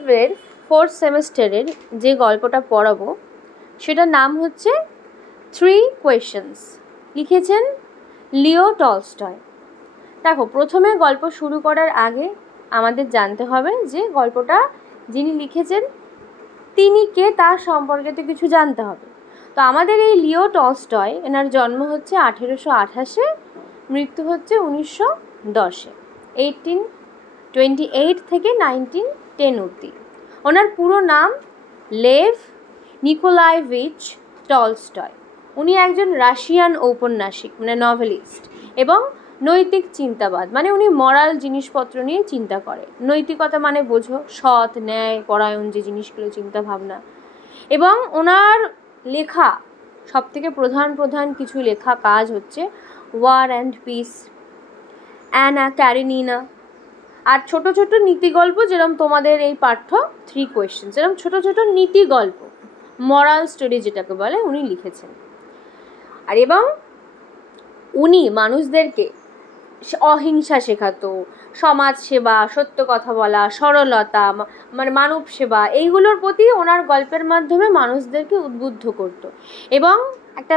12-এর 4th সেমেস্টারের যে গল্পটা পড়াবো সেটার নাম হচ্ছে 3 questions। লিখেছেন লিও টলস্টয়। দেখো, প্রথমে গল্প শুরু করার আগে আমাদের জানতে হবে যে গল্পটা যিনি লিখেছেন তিনি কে, তার সম্পর্কে তো কিছু জানতে হবে। তো আমাদের এই লিও টলস্টয়, এনার জন্ম হচ্ছে 1828-এ, মৃত্যু হচ্ছে 1910-এ, 1828 থেকে 1910 অবধি। ওনার পুরো নাম লেভ নিকোলাইভিচ টলস্টয়। উনি একজন রাশিয়ান ঔপন্যাসিক, মানে নভেলিস্ট এবং নৈতিক চিন্তাবাদ, মানে উনি মরাল জিনিসপত্র নিয়ে চিন্তা করে। নৈতিকতা মানে বোঝো সৎ, ন্যায়, পরায়ণ যে জিনিসগুলো, চিন্তা ভাবনা। এবং ওনার লেখা সবথেকে প্রধান কিছু লেখা কাজ হচ্ছে ওয়ার অ্যান্ড পিস, অ্যানা ক্যারেনিনা, আর ছোট ছোট নীতি গল্প, যেরকম তোমাদের এই পাঠ্য 3 questions, যেরকম ছোট ছোট নীতি গল্প, মরাল স্টোরি যেটাকে বলে, উনি লিখেছেন। আর এবং উনি মানুষদেরকে অহিংসা শেখাতো, সমাজ সেবা, সত্য কথা বলা, সরলতা, মানে মানব সেবা, এইগুলোর প্রতি ওনার গল্পের মাধ্যমে মানুষদেরকে উদ্বুদ্ধ করত। এবং একটা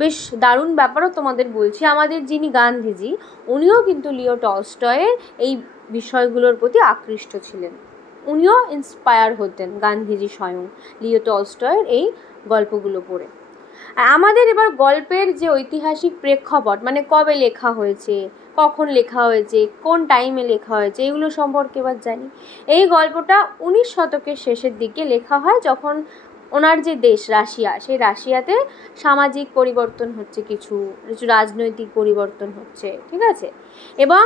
বেশ দারুণ ব্যাপারও তোমাদের বলছি, আমাদের যিনি গান্ধীজি, উনিও কিন্তু লিও টলস্টয়ের এই বিষয়গুলোর প্রতি আকৃষ্ট ছিলেন। উনিও ইন্সপায়ার হতেন, গান্ধীজি স্বয়ং, লিও টলস্টয়ের এই গল্পগুলো পড়ে। আমাদের এবার গল্পের যে ঐতিহাসিক প্রেক্ষাপট, মানে কবে লেখা হয়েছে, কখন লেখা হয়েছে, কোন টাইমে লেখা হয়েছে, এগুলো সম্পর্কে এবার জানি। এই গল্পটা 19 শতকের শেষের দিকে লেখা হয়, যখন ওনার যে দেশ রাশিয়া, সেই রাশিয়াতে সামাজিক পরিবর্তন হচ্ছে, কিছু রাজনৈতিক পরিবর্তন হচ্ছে, ঠিক আছে। এবং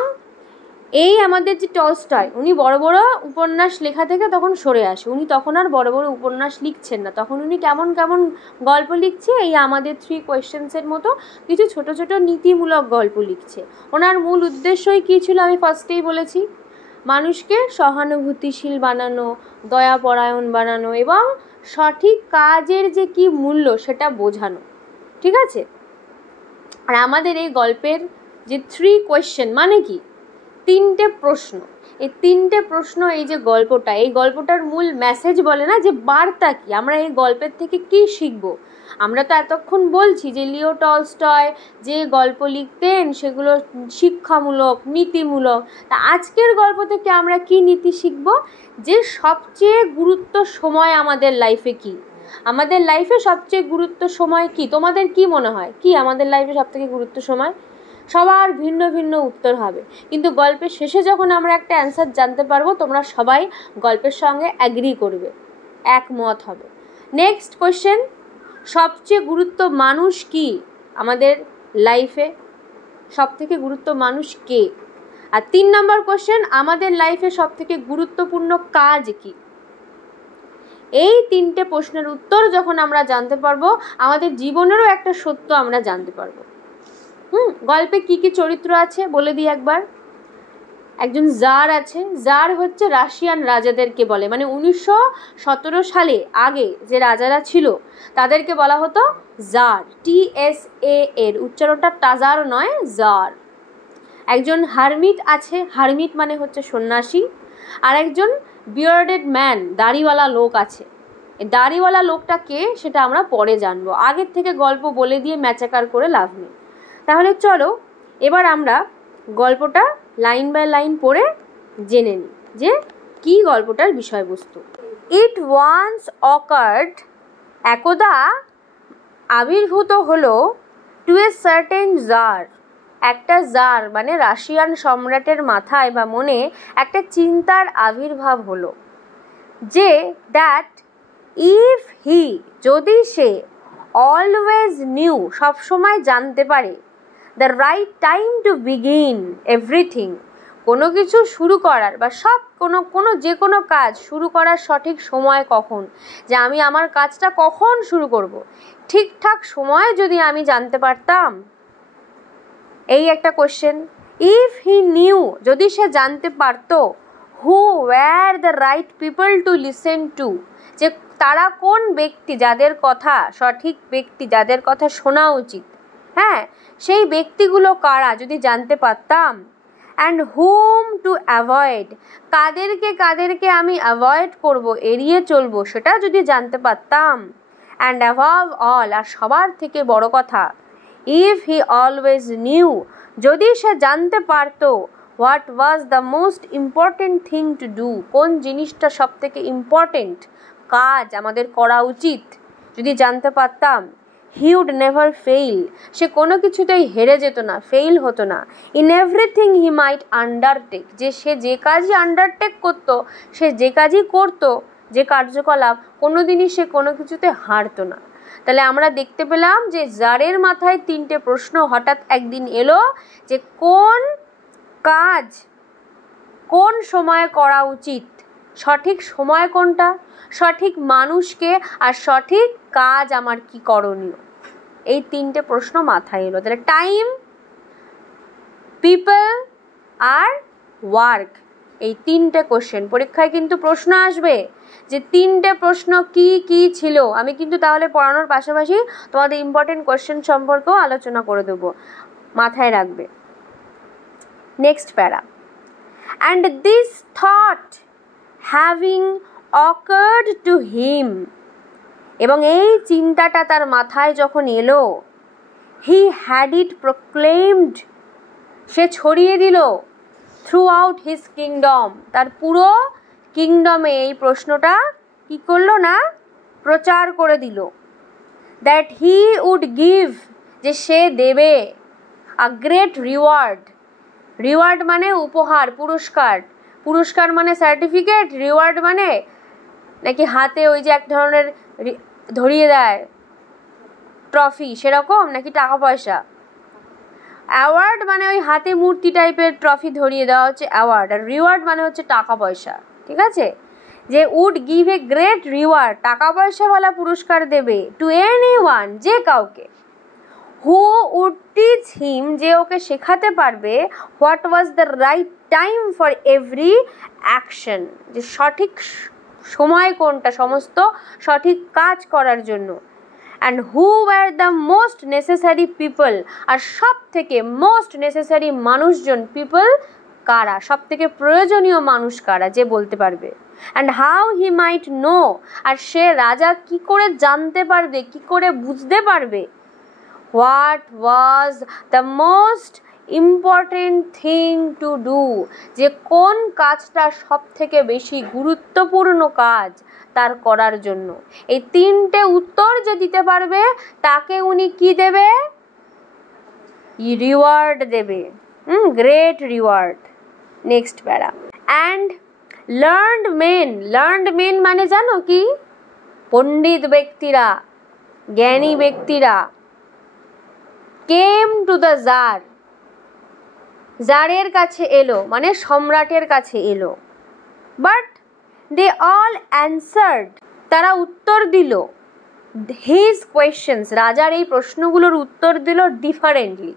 এই আমাদের যে টলস্টয়, উনি বড় বড় উপন্যাস লেখা থেকে তখন সরে আসে। উনি তখন আর বড় বড় উপন্যাস লিখছেন না, তখন উনি কেমন কেমন গল্প লিখছে, এই আমাদের 3 questionsের মতো কিছু ছোট ছোট নীতিমূলক গল্প লিখছে। ওনার মূল উদ্দেশ্যই কী ছিল আমি ফার্স্টেই বলেছি, মানুষকে সহানুভূতিশীল বানানো, দয়াপরায়ণ বানানো এবং সঠিক কাজের যে কি মূল্য সেটা বোঝানো, ঠিক আছে। আর আমাদের এই গল্পের যে 3 question মানে কি, 3টে প্রশ্ন, এই 3টে প্রশ্ন, এই যে গল্পটা, এই গল্পটার মূল মেসেজ বলে না, যে বার্তা কি, আমরা এই গল্পের থেকে কি শিখব। আমরা তো এতক্ষণ বলছি যে লিও টলস্টয় যে গল্প লিখতেন সেগুলো শিক্ষামূলক, নীতিমূলক। তা আজকের গল্প থেকে আমরা কি নীতি শিখব, যে সবচেয়ে গুরুত্ব সময় আমাদের লাইফে কি, আমাদের লাইফে সবচেয়ে গুরুত্ব সময় কি, তোমাদের কি মনে হয় কি আমাদের লাইফে সবথেকে গুরুত্ব সময়? সবার ভিন্ন ভিন্ন উত্তর হবে, কিন্তু গল্পের শেষে যখন আমরা একটা অ্যান্সার জানতে পারবো, তোমরা সবাই গল্পের সঙ্গে অ্যাগ্রি করবে, একমত হবে। নেক্সট কোয়েশ্চেন, সবচেয়ে গুরুত্ব মানুষ কি আমাদের লাইফে, সবথেকে গুরুত্ব মানুষ কে? আর 3 নম্বর কোয়েশ্চেন, আমাদের লাইফে সবথেকে গুরুত্বপূর্ণ কাজ কি? এই 3টে প্রশ্নের উত্তর যখন আমরা জানতে পারবো, আমাদের জীবনেরও একটা সত্য আমরা জানতে পারবো। গল্পে কি কি চরিত্র আছে বলে দিই একবার। একজন জার আছে, জার হচ্ছে রাশিয়ান রাজাদেরকে বলে, মানে 1917 সালে আগে যে রাজারা ছিল তাদেরকে বলা হতো জার, TSAR, উচ্চারণটা টাজার নয়, জার। একজন হারমিট আছে, হারমিট মানে হচ্ছে সন্ন্যাসী। আর একজন বিয়ার্ডেড ম্যান, দাড়িওয়ালা লোক আছে। দাড়িওয়ালা লোকটা কে সেটা আমরা পরে জানবো, আগের থেকে গল্প বলে দিয়ে ম্যাচাকার করে লাভ নেই। তাহলে চলো এবার আমরা গল্পটা লাইন বাই লাইন পড়ে জেনে নিই যে কি গল্পটার বিষয়বস্তু। ইট ওয়ান্স অকার্ড, একদা আবির্ভূত হলো, টু এ সার্টেন জার, একটা জার মানে রাশিয়ান সম্রাটের মাথায় বা মনে একটা চিন্তার আবির্ভাব হলো, যে দ্যাট ইফ হি, যদি সে, অলওয়েজ নিউ, সবসময় জানতে পারে, the right time to begin everything, কোনো কিছু শুরু করার বা যে কোনো কাজ শুরু করার সঠিক সময় কখন, যে আমি আমার কাজটা কখন শুরু করব, ঠিকঠাক সময় যদি আমি জানতে পারতাম। এই একটা কোশ্চেন। ইফ হি নিউ, যদি সে জানতে পারতো, who were the right people to listen to, যে তারা কোন ব্যক্তি, যাদের কথা, সঠিক ব্যক্তি যাদের কথা শোনা উচিত, হ্যাঁ সেই ব্যক্তিগুলো কারা যদি জানতে পারতাম। অ্যান্ড হুম টু অ্যাভয়েড, কাদেরকে আমি অ্যাভয়েড করব, এড়িয়ে চলবো, সেটা যদি জানতে পারতাম। অ্যান্ড অ্যাভাভ অল, আর সবার থেকে বড় কথা, ইফ হি অলওয়েজ নিউ, যদি সে জানতে পারতো what was the most important thing to do, কোন জিনিসটা সব থেকে ইম্পর্টেন্ট কাজ আমাদের করা উচিত, যদি জানতে পারতাম, হি উড নেভার ফেইল, সে কোনো কিছুতেই হেরে যেত না, ফেইল হতো না। In everything he might undertake, যে সে যে কাজই আন্ডারটেক করতো, সে যে কাজই করতো, যে কার্যকলাপ, কোনো দিনই সে কোনো কিছুতে হারতো না। তাহলে আমরা দেখতে পেলাম যে জারের মাথায় 3টে প্রশ্ন হঠাৎ একদিন এলো, যে কোন কাজ কোন সময়ে করা উচিত, সঠিক সময় কোনটা, সঠিক মানুষকে, আর সঠিক কাজ আমার কি করণীয়, এই 3টে প্রশ্ন মাথায় এলো। তাহলে টাইম, পিপল আর ওয়ার্ক, এই 3টে কোশ্চেন পরীক্ষায় কিন্তু প্রশ্ন আসবে, যে 3টে প্রশ্ন কি কি ছিল। আমি কিন্তু তাহলে পড়ানোর পাশাপাশি তোমাদের ইম্পর্টেন্ট কোশ্চেন সম্পর্কেও আলোচনা করে দেবো, মাথায় রাখবে। নেক্সট প্যারা, and this thought having occurred to him, এবং এই চিন্তাটা তার মাথায় যখন এলো, he had it proclaimed, সে ছড়িয়ে দিল, throughout his kingdom, তার পুরো কিংডমে এই প্রশ্নটা কি করলো না, প্রচার করে দিল, that he would give, যে সে দেবে, a great reward, রিওয়ার্ড মানে উপহার, পুরস্কার, পুরস্কার মানে সার্টিফিকেট, রিওয়ার্ড মানে নাকি হাতে ওই যে এক ধরনের ধরিয়ে দেয় ট্রফি, সেরকম নাকি টাকা পয়সা। অ্যাওয়ার্ড মানে ওই হাতে মূর্তি টাইপের ট্রফি ধরিয়ে দেওয়া হচ্ছে অ্যাওয়ার্ড, আর রিওয়ার্ড মানে হচ্ছে টাকা পয়সা, ঠিক আছে। যে would give a great reward, টাকা পয়সাওয়ালা পুরস্কার দেবে, টু এনিওয়ান, যে কাউকে, হু উড টিচ হিম, যে ওকে শেখাতে পারবে, what was the right time for every action, যে সঠিক সময় কোনটা সমস্ত সঠিক কাজ করার জন্য। And who were the most necessary people, আর সব থেকে মোস্ট নেসেসারি মানুষজন, পিপল কারা, সব থেকে প্রয়োজনীয় মানুষ কারা, যে বলতে পারবে। And how he might know, আর সে রাজা কি করে জানতে পারবে, কি করে বুঝতে পারবে, what was the most important thing to do, যে কোন কাজটা সব থেকে বেশি গুরুত্বপূর্ণ কাজ তার করার জন্য। এই 3টে উত্তর যে দিতে পারবে, তাকে উনি কি দেবে, রিওয়ার্ড দেবে, great reward. Next para, and learned men মানে জানো কি, পণ্ডিত ব্যক্তিরা, জ্ঞানী ব্যক্তিরা, কেম টু দ্য জার, জারের কাছে এলো, মানে সম্রাটের কাছে এলো, বাট দে অল অ্যান্সার্ড, তারা উত্তর দিল, হিজ কোয়েশ্চেন্স, রাজার এই প্রশ্নগুলোর উত্তর দিল ডিফারেন্টলি,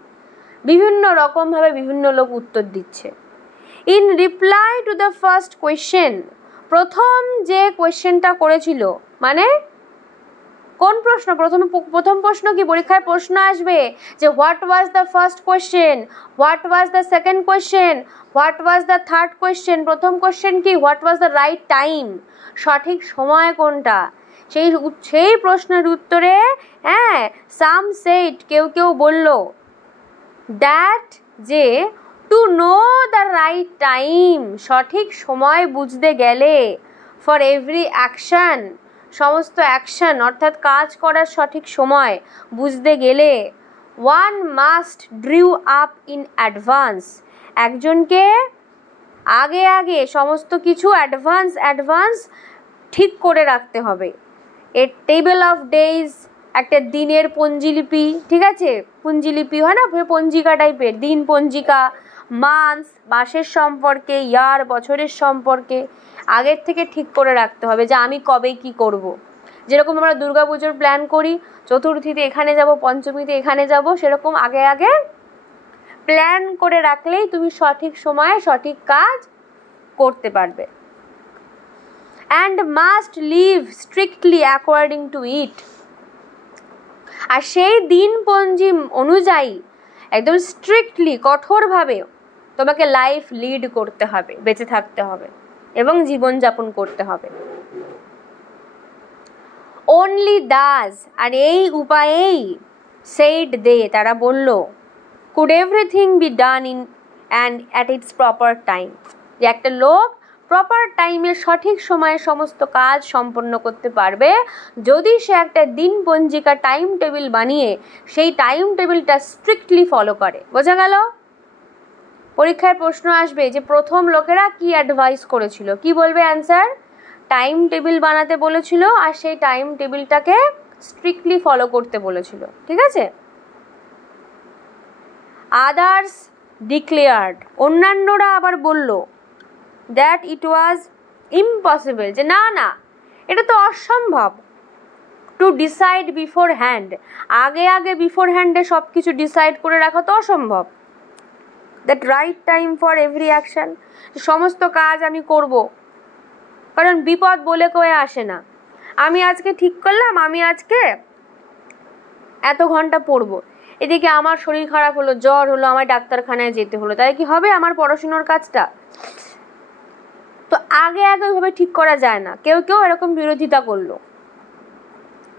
বিভিন্ন রকমভাবে বিভিন্ন লোক উত্তর দিচ্ছে। In reply to the first question, প্রথম যে কোয়েশ্চেনটা করেছিল, মানে কোন প্রশ্ন, প্রথম প্রশ্ন কি, পরীক্ষায় প্রশ্ন আসবে যে what was the first question, what was the second question, what was the third question. প্রথম কোয়েশ্চেন কি, what was the right time, সঠিক সময় কোনটা, সেই প্রশ্নের উত্তরে, সাম সেড, কেউ বলল, দ্যাট, যে to know the right time, সঠিক সময় বুঝতে গেলে, ফর এভরি অ্যাকশন, সমস্ত অ্যাকশন অর্থাৎ কাজ করার সঠিক সময় বুঝতে গেলে, one must drew up in advance, একজনকে আগে সমস্ত কিছু অ্যাডভান্স ঠিক করে রাখতে হবে। এ টেবিল অফ ডেজ, একটা দিনের পঞ্জিলিপি, ঠিক আছে, পুঞ্জিলিপি হয় না, পঞ্জিকা টাইপের, দিন পঞ্জিকা, মান্থ মাসের সম্পর্কে, ইয়ার বছরের সম্পর্কে আগের থেকে ঠিক করে রাখতে হবে, যে আমি কবে কি করব। যেরকম আমরা দুর্গাপুজোর প্ল্যান করি, চতুর্থীতে এখানে যাব, পঞ্চমীতে এখানে যাব, সেরকম আগে প্ল্যান করে রাখলেই তুমি সঠিক সময়ে সঠিক কাজ করতে পারবে। And must live strictly according to it, আর সেই দিনপঞ্জি অনুযায়ী একদম স্ট্রিক্টলি, কঠোরভাবে তোমাকে লাইফ লিড করতে হবে, বেঁচে থাকতে হবে এবং জীবনযাপন করতে হবে। অনলি দাস, আর এই উপায়েই সেইড দে, তারা বলল, could everything be done in and at it's proper time, যে একটা লোক প্রপার টাইমে সঠিক সময়ে সমস্ত কাজ সম্পন্ন করতে পারবে যদি সে একটা দিন পঞ্জিকা টাইম টেবিল বানিয়ে সেই টাইম টেবিলটা স্ট্রিক্টলি ফলো করে। বোঝা গেল? পরীক্ষায় প্রশ্ন আসবে যে প্রথম লোকেরা কি অ্যাডভাইস করেছিল, কি বলবে অ্যান্সার? টাইম টেবিল বানাতে বলেছিল আর সেই টাইম টেবিলটাকে স্ট্রিক্টলি ফলো করতে বলেছিল। ঠিক আছে? আদার্স ডিক্লেয়ার্ড, অন্যান্যরা আবার বলল, দ্যাট ইট ওয়াজ ইম্পসিবল, যে না না, এটা তো অসম্ভব, টু ডিসাইড বিফোর হ্যান্ড, আগে আগে বিফোর হ্যান্ডে সব কিছু ডিসাইড করে রাখা তো অসম্ভব। That right time for every action, সমস্ত কাজ আমি করব, কারণ বিপদ বলে কয়ে আসে না। আমি আজকে ঠিক করলাম আমি আজকে এত ঘন্টা পড়বো, এদিকে আমার শরীর খারাপ হলো, জ্বর হলো, আমার ডাক্তারখানায় যেতে হলো, তাই কি হবে আমার পড়াশুনোর কাজটা? তো আগে আগে ওইভাবে ঠিক করা যায় না। কেউ কেউ এরকম বিরোধিতা করলো।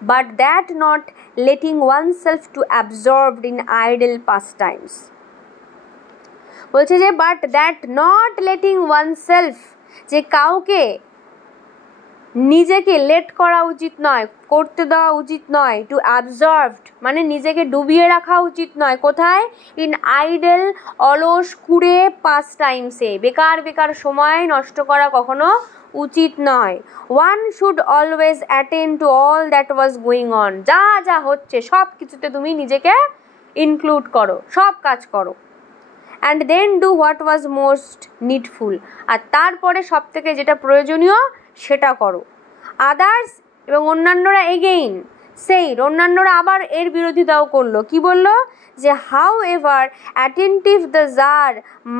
But that not letting oneself to absorbed in idle pastimes, বলছে যে but that not letting oneself, যে কাউকে নিজেকে লেট করা উচিত নয়, করতে দেওয়া উচিত নয়, টু অ্যাবজর্ভড মানে নিজেকে ডুবিয়ে রাখা উচিত নয়, কোথায়? ইন আইডল, অলস কুড়ে পাস টাইমসে, বেকার বেকার সময় নষ্ট করা কখনো উচিত নয়। One should always attend to all that was going on, যা যা হচ্ছে সব কিছুতে তুমি নিজেকে ইনক্লুড করো, সব কাজ করো। And then do what was most needful, আর তারপরে সব থেকে যেটা প্রয়োজনীয় সেটা করো। আদার্স, এবং অন্যান্যরা এগেইন সেইড, অন্যান্যরা আবার এর বিরোধিতাও করলো। কি বলল? যে however attentive the tsar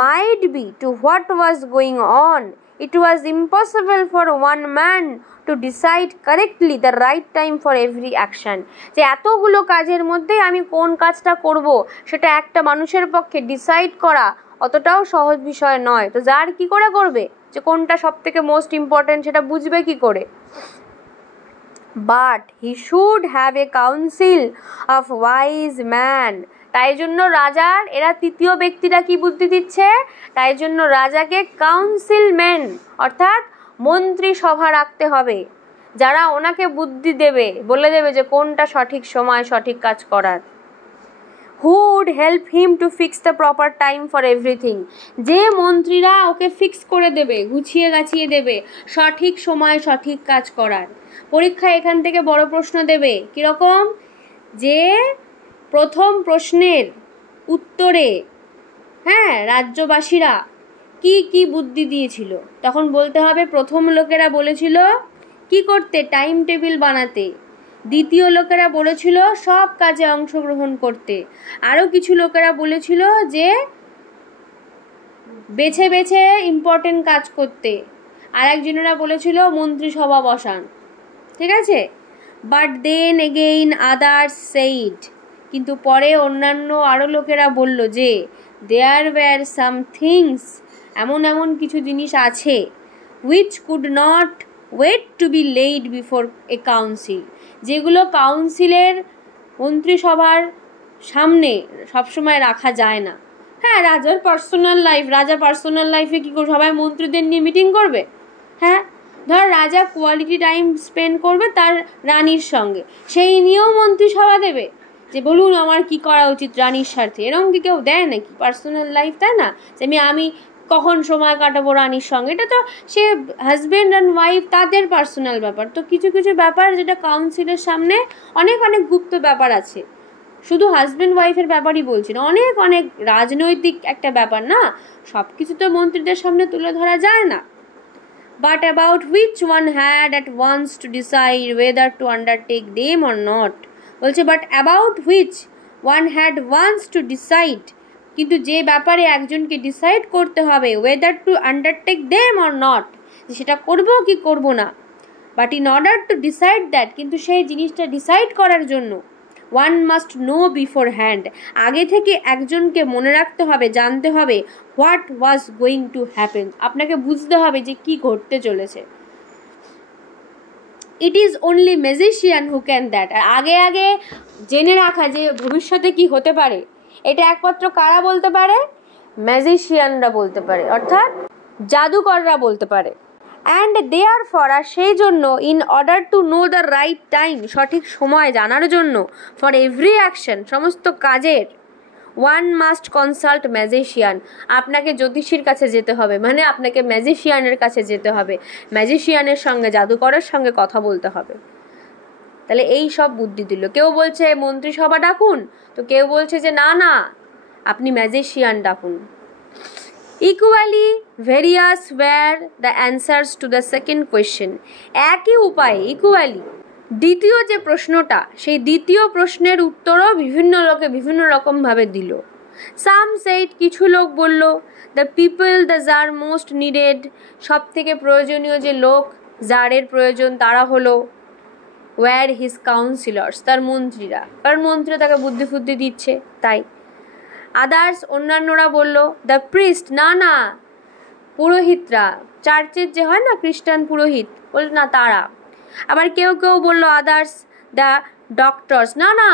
might be to what was going on, it was impossible for one man to decide correctly the right time for every action, যে এতগুলো কাজের মধ্যে আমি কোন কাজটা করব সেটা একটা মানুষের পক্ষে ডিসাইড করা অতটাও সহজ বিষয় নয়। তো যার কি করে করবে যে কোনটা সব থেকে মোস্ট ইম্পর্টেন্ট সেটা বুঝবে কি করে? But he should have a council of wise man, তাই জন্য রাজার, এরা তৃতীয় ব্যক্তিরা কি বুদ্ধি দিচ্ছে, তাই জন্য রাজাকে কাউন্সিলম্যান অর্থাৎ মন্ত্রী সভা রাখতে হবে, যারা ওনাকে বুদ্ধি দেবে, বলে দেবে যে কোনটা সঠিক সময় সঠিক কাজ করার। Who would help him to fix the proper time for everything, যে মন্ত্রীরা ওকে ফিক্স করে দেবে, গুছিয়ে গাছিয়ে দেবে সঠিক সময় সঠিক কাজ করার। পরীক্ষায় এখান থেকে বড় প্রশ্ন দেবে, কীরকম? যে প্রথম প্রশ্নের উত্তরে রাজ্যবাসীরা কি কি বুদ্ধি দিয়েছিল, তখন বলতে হবে প্রথম লোকেরা বলেছিল কি করতে? টাইম টেবিল বানাতে। দ্বিতীয় লোকেরা বলেছিল সব কাজে অংশগ্রহণ করতে। আরও কিছু লোকেরা বলেছিল যে বেছে বেছে ইম্পর্টেন্ট কাজ করতে। আর একজনেরা বলেছিল মন্ত্রিসভা বসান। ঠিক আছে? But then again others said, কিন্তু পরে অন্যান্য আরও লোকেরা বলল যে দেয়ার ওয়্যার সাম থিংস, এমন এমন কিছু জিনিস আছে which could not wait to be laid before a council, যেগুলো কাউন্সিলের মন্ত্রিসভার সামনে সবসময় রাখা যায় না। রাজার পার্সোনাল লাইফ, রাজা পার্সোনাল লাইফে কী করে সবাই মন্ত্রীদের নিয়ে মিটিং করবে? ধর রাজা কোয়ালিটি টাইম স্পেন্ড করবে তার রানীর সঙ্গে, সেই নিয়েও মন্ত্রিসভা দেবে যে বলুন আমার কি করা উচিত রানীর স্বার্থে। এরকম কি কেউ দেয় নাকি পার্সোনাল লাইফ? তাই না, যে আমি কখন সময় কাটাবো রানীর সঙ্গে, এটা তো সে হাজব্যান্ড অ্যান্ড ওয়াইফ তাদের পার্সোনাল ব্যাপার। তো কিছু কিছু ব্যাপার যেটা কাউন্সিলের সামনে অনেক অনেক গুপ্ত ব্যাপার আছে, শুধু হাজব্যান্ড ওয়াইফের ব্যাপারই বলছি না, অনেক অনেক রাজনৈতিক একটা ব্যাপার না, সব কিছু তো মন্ত্রীদের সামনে তুলে ধরা যায় না। But about which one had at once to decide whether to undertake them or not, বলছে but about which one had once to decide, কিন্তু যে ব্যাপারে একজনকে ডিসাইড করতে হবে whether to undertake them or not, সেটা করব কি করব না। But in order to decide that, কিন্তু সেই জিনিসটা ডিসাইড করার জন্য one must know beforehand, আগে থেকে একজনকে মনে রাখতে হবে, জানতে হবে what was going to happen, আপনাকে বুঝতে হবে যে কি ঘটতে চলেছে। It is only magician who can that, আর আগে আগে জেনে রাখা যে ভবিষ্যতে কি হতে পারে, এটা একমাত্র কারা বলতে পারে? ম্যাজিশিয়ানরা বলতে পারে, অর্থাৎ জাদুকররা বলতে পারে। অ্যান্ড দেয়ার ফর, আর সেই জন্য, in order to know the right time, সঠিক সময় জানার জন্য, ফর এভরি অ্যাকশন, সমস্ত কাজের, ওয়ান মাস্ট কনসাল্ট ম্যাজিশিয়ান, আপনাকে জ্যোতিষীর কাছে যেতে হবে, মানে আপনাকে ম্যাজিশিয়ানের কাছে যেতে হবে, ম্যাজিশিয়ানের সঙ্গে, জাদুকরের সঙ্গে কথা বলতে হবে। তাহলে এই সব বুদ্ধি দিল। কেউ বলছে মন্ত্রিসভা ডাকুন, তো কেউ বলছে যে না না, আপনি ম্যাজিশিয়ান ডাকুন। Equally various were the answers to the second question, একই উপায়ে ইকুয়ালি দ্বিতীয় যে প্রশ্নটা, সেই দ্বিতীয় প্রশ্নের উত্তরও বিভিন্ন লোকে বিভিন্ন রকমভাবে দিল। সাম সেইড, কিছু লোক বলল, the people the tsar most needed, সব থেকে প্রয়োজনীয় যে লোক জারের প্রয়োজন তারা হলো ওয়্যার হিজ কাউন্সিলর্স, তার মন্ত্রীরা, কারণ মন্ত্রী তাকে বুদ্ধি ফুদ্ধি দিচ্ছে তাই। আদার্স, অন্যান্যরা বলল, দ্য প্রিস্ট, না না পুরোহিতরা, চার্চের যে হয় না খ্রিস্টান পুরোহিত, বলল না তারা। আবার কেউ কেউ বলল আদার্স দ্য ডক্টরস, না না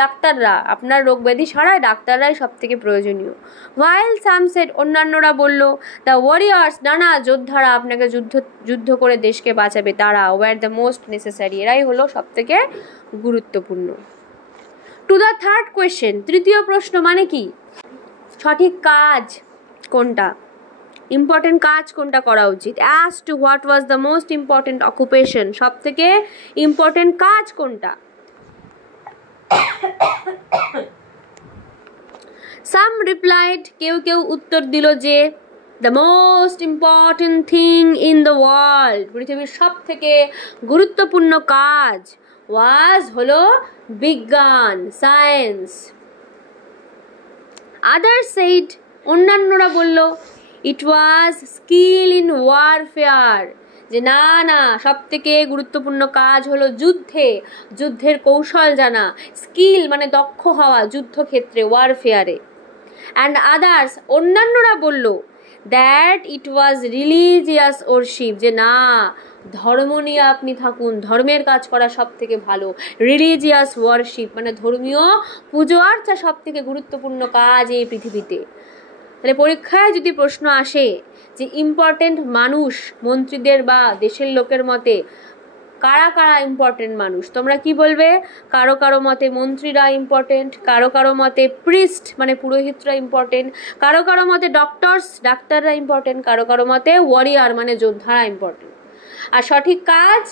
ডাক্তাররা, আপনার রোগ ব্যাধি সারায় ডাক্তাররাই সব থেকে প্রয়োজনীয়। ওয়াইল সাম সেড, অন্যান্যরা বলল দ্য ওয়ারিয়ার্স, না না যোদ্ধারা, আপনাকে যুদ্ধ করে দেশকে বাঁচাবে তারা, ওয়ার দ্য মোস্ট নেসেসারি, এরাই হলো সব থেকে গুরুত্বপূর্ণ। টু দ্য থার্ড কোয়েশ্চেন, তৃতীয় প্রশ্ন মানে কি? সঠিক কাজ কোনটা, ইম্পর্টেন্ট কাজ কোনটা করা উচিত। As to what was the most important occupation, সব থেকে ইম্পর্টেন্ট কাজ কোনটা। সাম রিপ্লাইড, কেউ কেউ উত্তর দিল যে the most important thing in the world, পৃথিবীর সব থেকে গুরুত্বপূর্ণ কাজ ওয়াজ হলো বিজ্ঞান, সায়েন্স। আদার্স সেইড, অন্যান্যরা বলল ইট ওয়াজ স্কিল ইন ওয়ারফেয়ার, যে না না সব থেকে গুরুত্বপূর্ণ কাজ হলো যুদ্ধের কৌশল জানা, স্কিল মানে দক্ষ হওয়া যুদ্ধক্ষেত্রে, ওয়ারফেয়ারে। অ্যান্ড আদার্স, অন্যান্যরা বলল that it was religious worship, যে না ধর্ম নিয়ে আপনি থাকুন, ধর্মের কাজ করা সব থেকে ভালো, রিলিজিয়াস ওয়ারশিপ মানে ধর্মীয় পুজো আর্চা সব থেকে গুরুত্বপূর্ণ কাজ এই পৃথিবীতে। তাহলে পরীক্ষায় যদি প্রশ্ন আসে যে ইম্পর্টেন্ট মানুষ মন্ত্রীদের বা দেশের লোকের মতে কারা কারা ইম্পর্টেন্ট মানুষ, তোমরা কি বলবে? কারো কারো মতে মন্ত্রীরা ইম্পর্টেন্ট, কারো কারো মতে প্রিস্ট মানে পুরোহিতরা ইম্পর্টেন্ট, কারো কারো মতে ডাক্তাররা ইম্পর্টেন্ট, কারো কারো মতে ওয়ারিয়ার মানে যোদ্ধারা ইম্পর্টেন্ট। আর সঠিক কাজ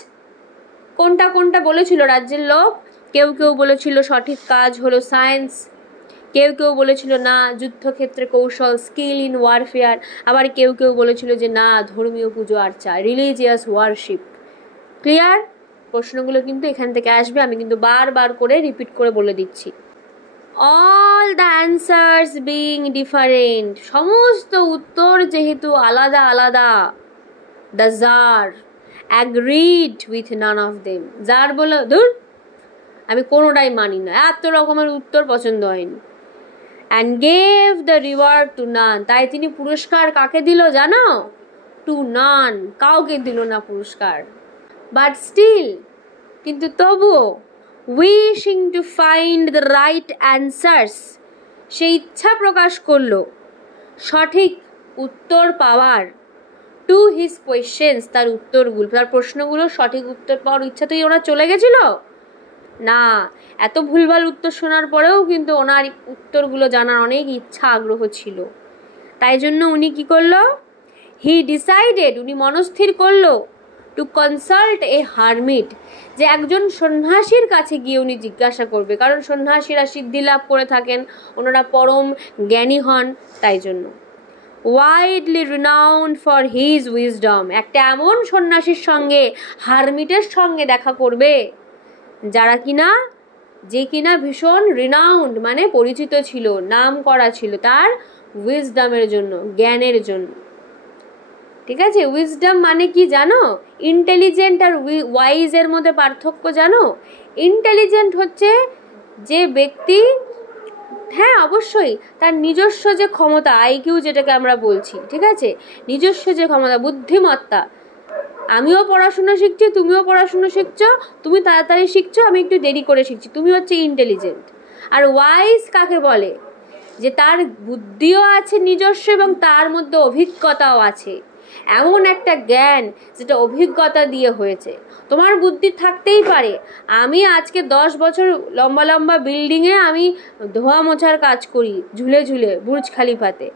কোনটা কোনটা বলেছিল রাজ্যের লোক? কেউ কেউ বলেছিল সঠিক কাজ হলো সায়েন্স, কেউ কেউ বলেছিল না যুদ্ধক্ষেত্রে কৌশল, স্কিল ইন ওয়ারফেয়ার, আবার কেউ কেউ বলেছিল যে না ধর্মীয় পুজো আর্চা, রিলিজিয়াস ওয়ারশিপ। ক্লিয়ার? প্রশ্নগুলো কিন্তু এখান থেকে আসবে, আমি কিন্তু বারবার করে রিপিট করে বলে দিচ্ছি। All the answers being different, সমস্ত উত্তর যেহেতু আলাদা আলাদা, the tsar agreed with none of them, tsar বলল ধুর আমি কোনোটাই মানি না, এত রকমের উত্তর পছন্দ হয়নি। And gave the reward two নান, তাই তিনি পুরস্কার কাকে দিল জানো? টু নান, কাউকে দিল না পুরস্কার। বাট স্টিল, কিন্তু তবুও, wishing to find the right answers, সে ইচ্ছা প্রকাশ করলো সঠিক উত্তর পাওয়ার, টু হিজ কোয়েশ্চেন্স, তার উত্তরগুলো, তার প্রশ্নগুলো সঠিক উত্তর পাওয়ার ইচ্ছাতেই ওরা চলে গেছিল না, এত ভুলভাল উত্তর শোনার পরেও কিন্তু ওনার উত্তরগুলো জানার অনেক ইচ্ছা আগ্রহ ছিল। তাই জন্য উনি কি করলো? হি ডিসাইডেড, উনি মনস্থির করলো টু কনসাল্ট এ হারমিট, যে একজন সন্ন্যাসীর কাছে গিয়ে উনি জিজ্ঞাসা করবে, কারণ সন্ন্যাসীরা সিদ্ধি লাভ করে থাকেন, ওনারা পরম জ্ঞানী হন, তাই জন্য। Widely renowned for his wisdom, একটা এমন সন্ন্যাসীর সঙ্গে, হারমিটের সঙ্গে দেখা করবে যে কিনা ভীষণ রিনাউন্ড মানে পরিচিত ছিল, নাম করা ছিল তার উইজডমের জন্য, জ্ঞানের জন্য। ঠিক আছে? উইজডম মানে কি জানো? ইন্টেলিজেন্ট আর ওয়াইজ এর মধ্যে পার্থক্য জানো? ইন্টেলিজেন্ট হচ্ছে যে ব্যক্তি, হ্যাঁ অবশ্যই, তার নিজস্ব যে ক্ষমতা, আইকিউ যেটাকে আমরা বলছি, ঠিক আছে, নিজস্ব যে ক্ষমতা, বুদ্ধিমত্তা, আমিও পড়াশোনা শিখছি, তুমিও পড়াশোনা শিখছো, তুমি তাড়াতাড়ি শিখছো, আমি একটু দেরি করে শিখছি, তুমি হচ্ছে ইন্টেলিজেন্ট। আর ওয়াইজ কাকে বলে, যে তার বুদ্ধিও আছে নিজস্ব এবং তার মধ্যে অভিজ্ঞতাও আছে, এমন একটা জ্ঞান যেটা অভিজ্ঞতা দিয়ে হয়েছে। তোমার বুদ্ধি থাকতেই পারে, আমি আজকে 10 বছর লম্বা লম্বা বিল্ডিংয়ে আমি ধোয়া মোছার কাজ করি ঝুলে ঝুলে বুর্জ খালিফাতে,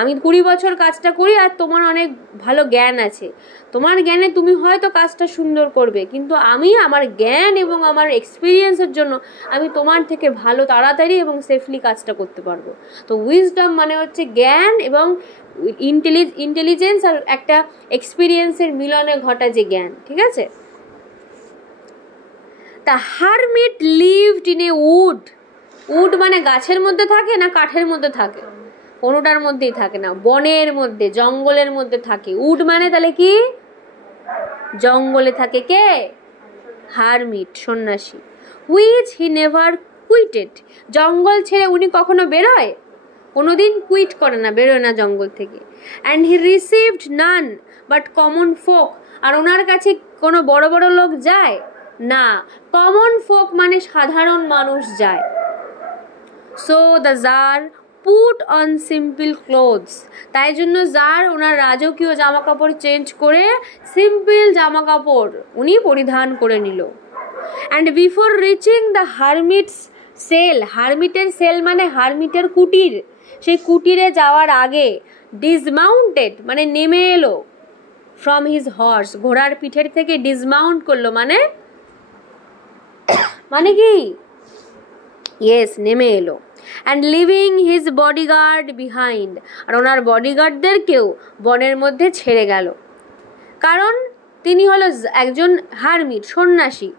আমি 20 বছর কাজটা করি, আর তোমার অনেক ভালো জ্ঞান আছে, তোমার জ্ঞানে তুমি হয়তো কাজটা সুন্দর করবে, কিন্তু আমি আমার জ্ঞান এবং আমার এক্সপিরিয়েন্সের জন্য আমি তোমার থেকে ভালো তাড়াতাড়ি এবং সেফলি কাজটা করতে পারবো। তো উইজডম মানে হচ্ছে জ্ঞান এবং ইন্টেলিজেন্স আর একটা এক্সপিরিয়েন্সের মিলনে ঘটা যে জ্ঞান, ঠিক আছে। The hermit lived in a wood. Wood মানে গাছের মধ্যে থাকে না কাঠের মধ্যে থাকে, কোনোটার মধ্যেই থাকে না, বনের মধ্যে, জঙ্গলের মধ্যে থাকে। উড মানে তাহলে কি, জঙ্গলে থাকে কে, হারমিট, সন্ন্যাসী। Which he never কুইটেড। জঙ্গল ছেড়ে উনি কখনো বেরোয়, কোনোদিন কুইট করে না, বেরোয় না জঙ্গল থেকে। And he received none but common folk. আর ওনার কাছে কোনো বড় বড় লোক যায় না, কমন ফোক মানে সাধারণ মানুষ যায়। So the tsar put on simple clothes. তাই জন্য জার ওনার রাজকীয় জামা কাপড় চেঞ্জ করে সিম্পল জামা কাপড় উনি পরিধান করে নিল। And before reaching the hermit's cell, হারমিটের সেল মানে হারমিটের কুটির, সেই কুটিরে যাওয়ার আগে ডিসমাউন্টেড মানে নেমে এলো, ফ্রম হিজ হর্স, ঘোড়ার পিঠের থেকে ডিসমাউন্ট করলো মানে মানে কি, ইয়েস, নেমে এলো। And leaving his bodyguard behind, আর ওনার বডিগার্ডদেরকেও বনের মধ্যে ছেড়ে গেল, কারণ তিনি হলো একজন হারমিট, সন্ন্যাসী।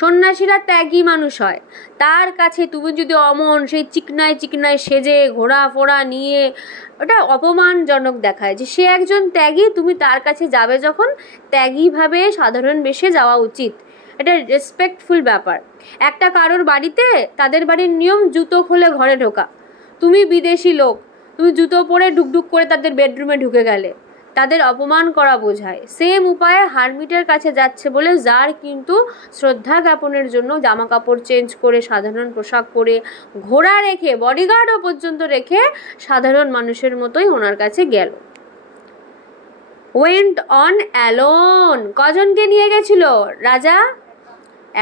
সন্ন্যাসীরা ত্যাগী মানুষ হয়, তার কাছে তুমি যদি অমন সেই চিকনায় চিকনায় সেজে ঘোড়া ফোড়া নিয়ে, ওটা অপমানজনক দেখায় যে সে একজন ত্যাগী, তুমি তার কাছে যাবে যখন, ত্যাগীভাবে সাধারণ বেশে যাওয়া উচিত, এটা রেসপেক্টফুল ব্যাপার। একটা কারোর বাড়িতে, তাদের বাড়ির নিয়ম জুতো খুলে ঘরে ঢোকা, তুমি বিদেশি লোক, তুমি জুতো পরে ঢুকঢুক করে তাদের বেডরুমে ঢুকে গেলে, তাদের অপমান করা বোঝায়। সেম উপায়ে হারমিটের কাছে যাচ্ছে বলে জার কিন্তু শ্রদ্ধা জ্ঞাপনের জন্য জামা কাপড় চেঞ্জ করে, সাধারণ পোশাক পরে, ঘোড়া রেখে, বডিগার্ডও পর্যন্ত রেখে সাধারণ মানুষের মতোই ওনার কাছে গেল। Went on alone. কজনকে নিয়ে গেছিল রাজা,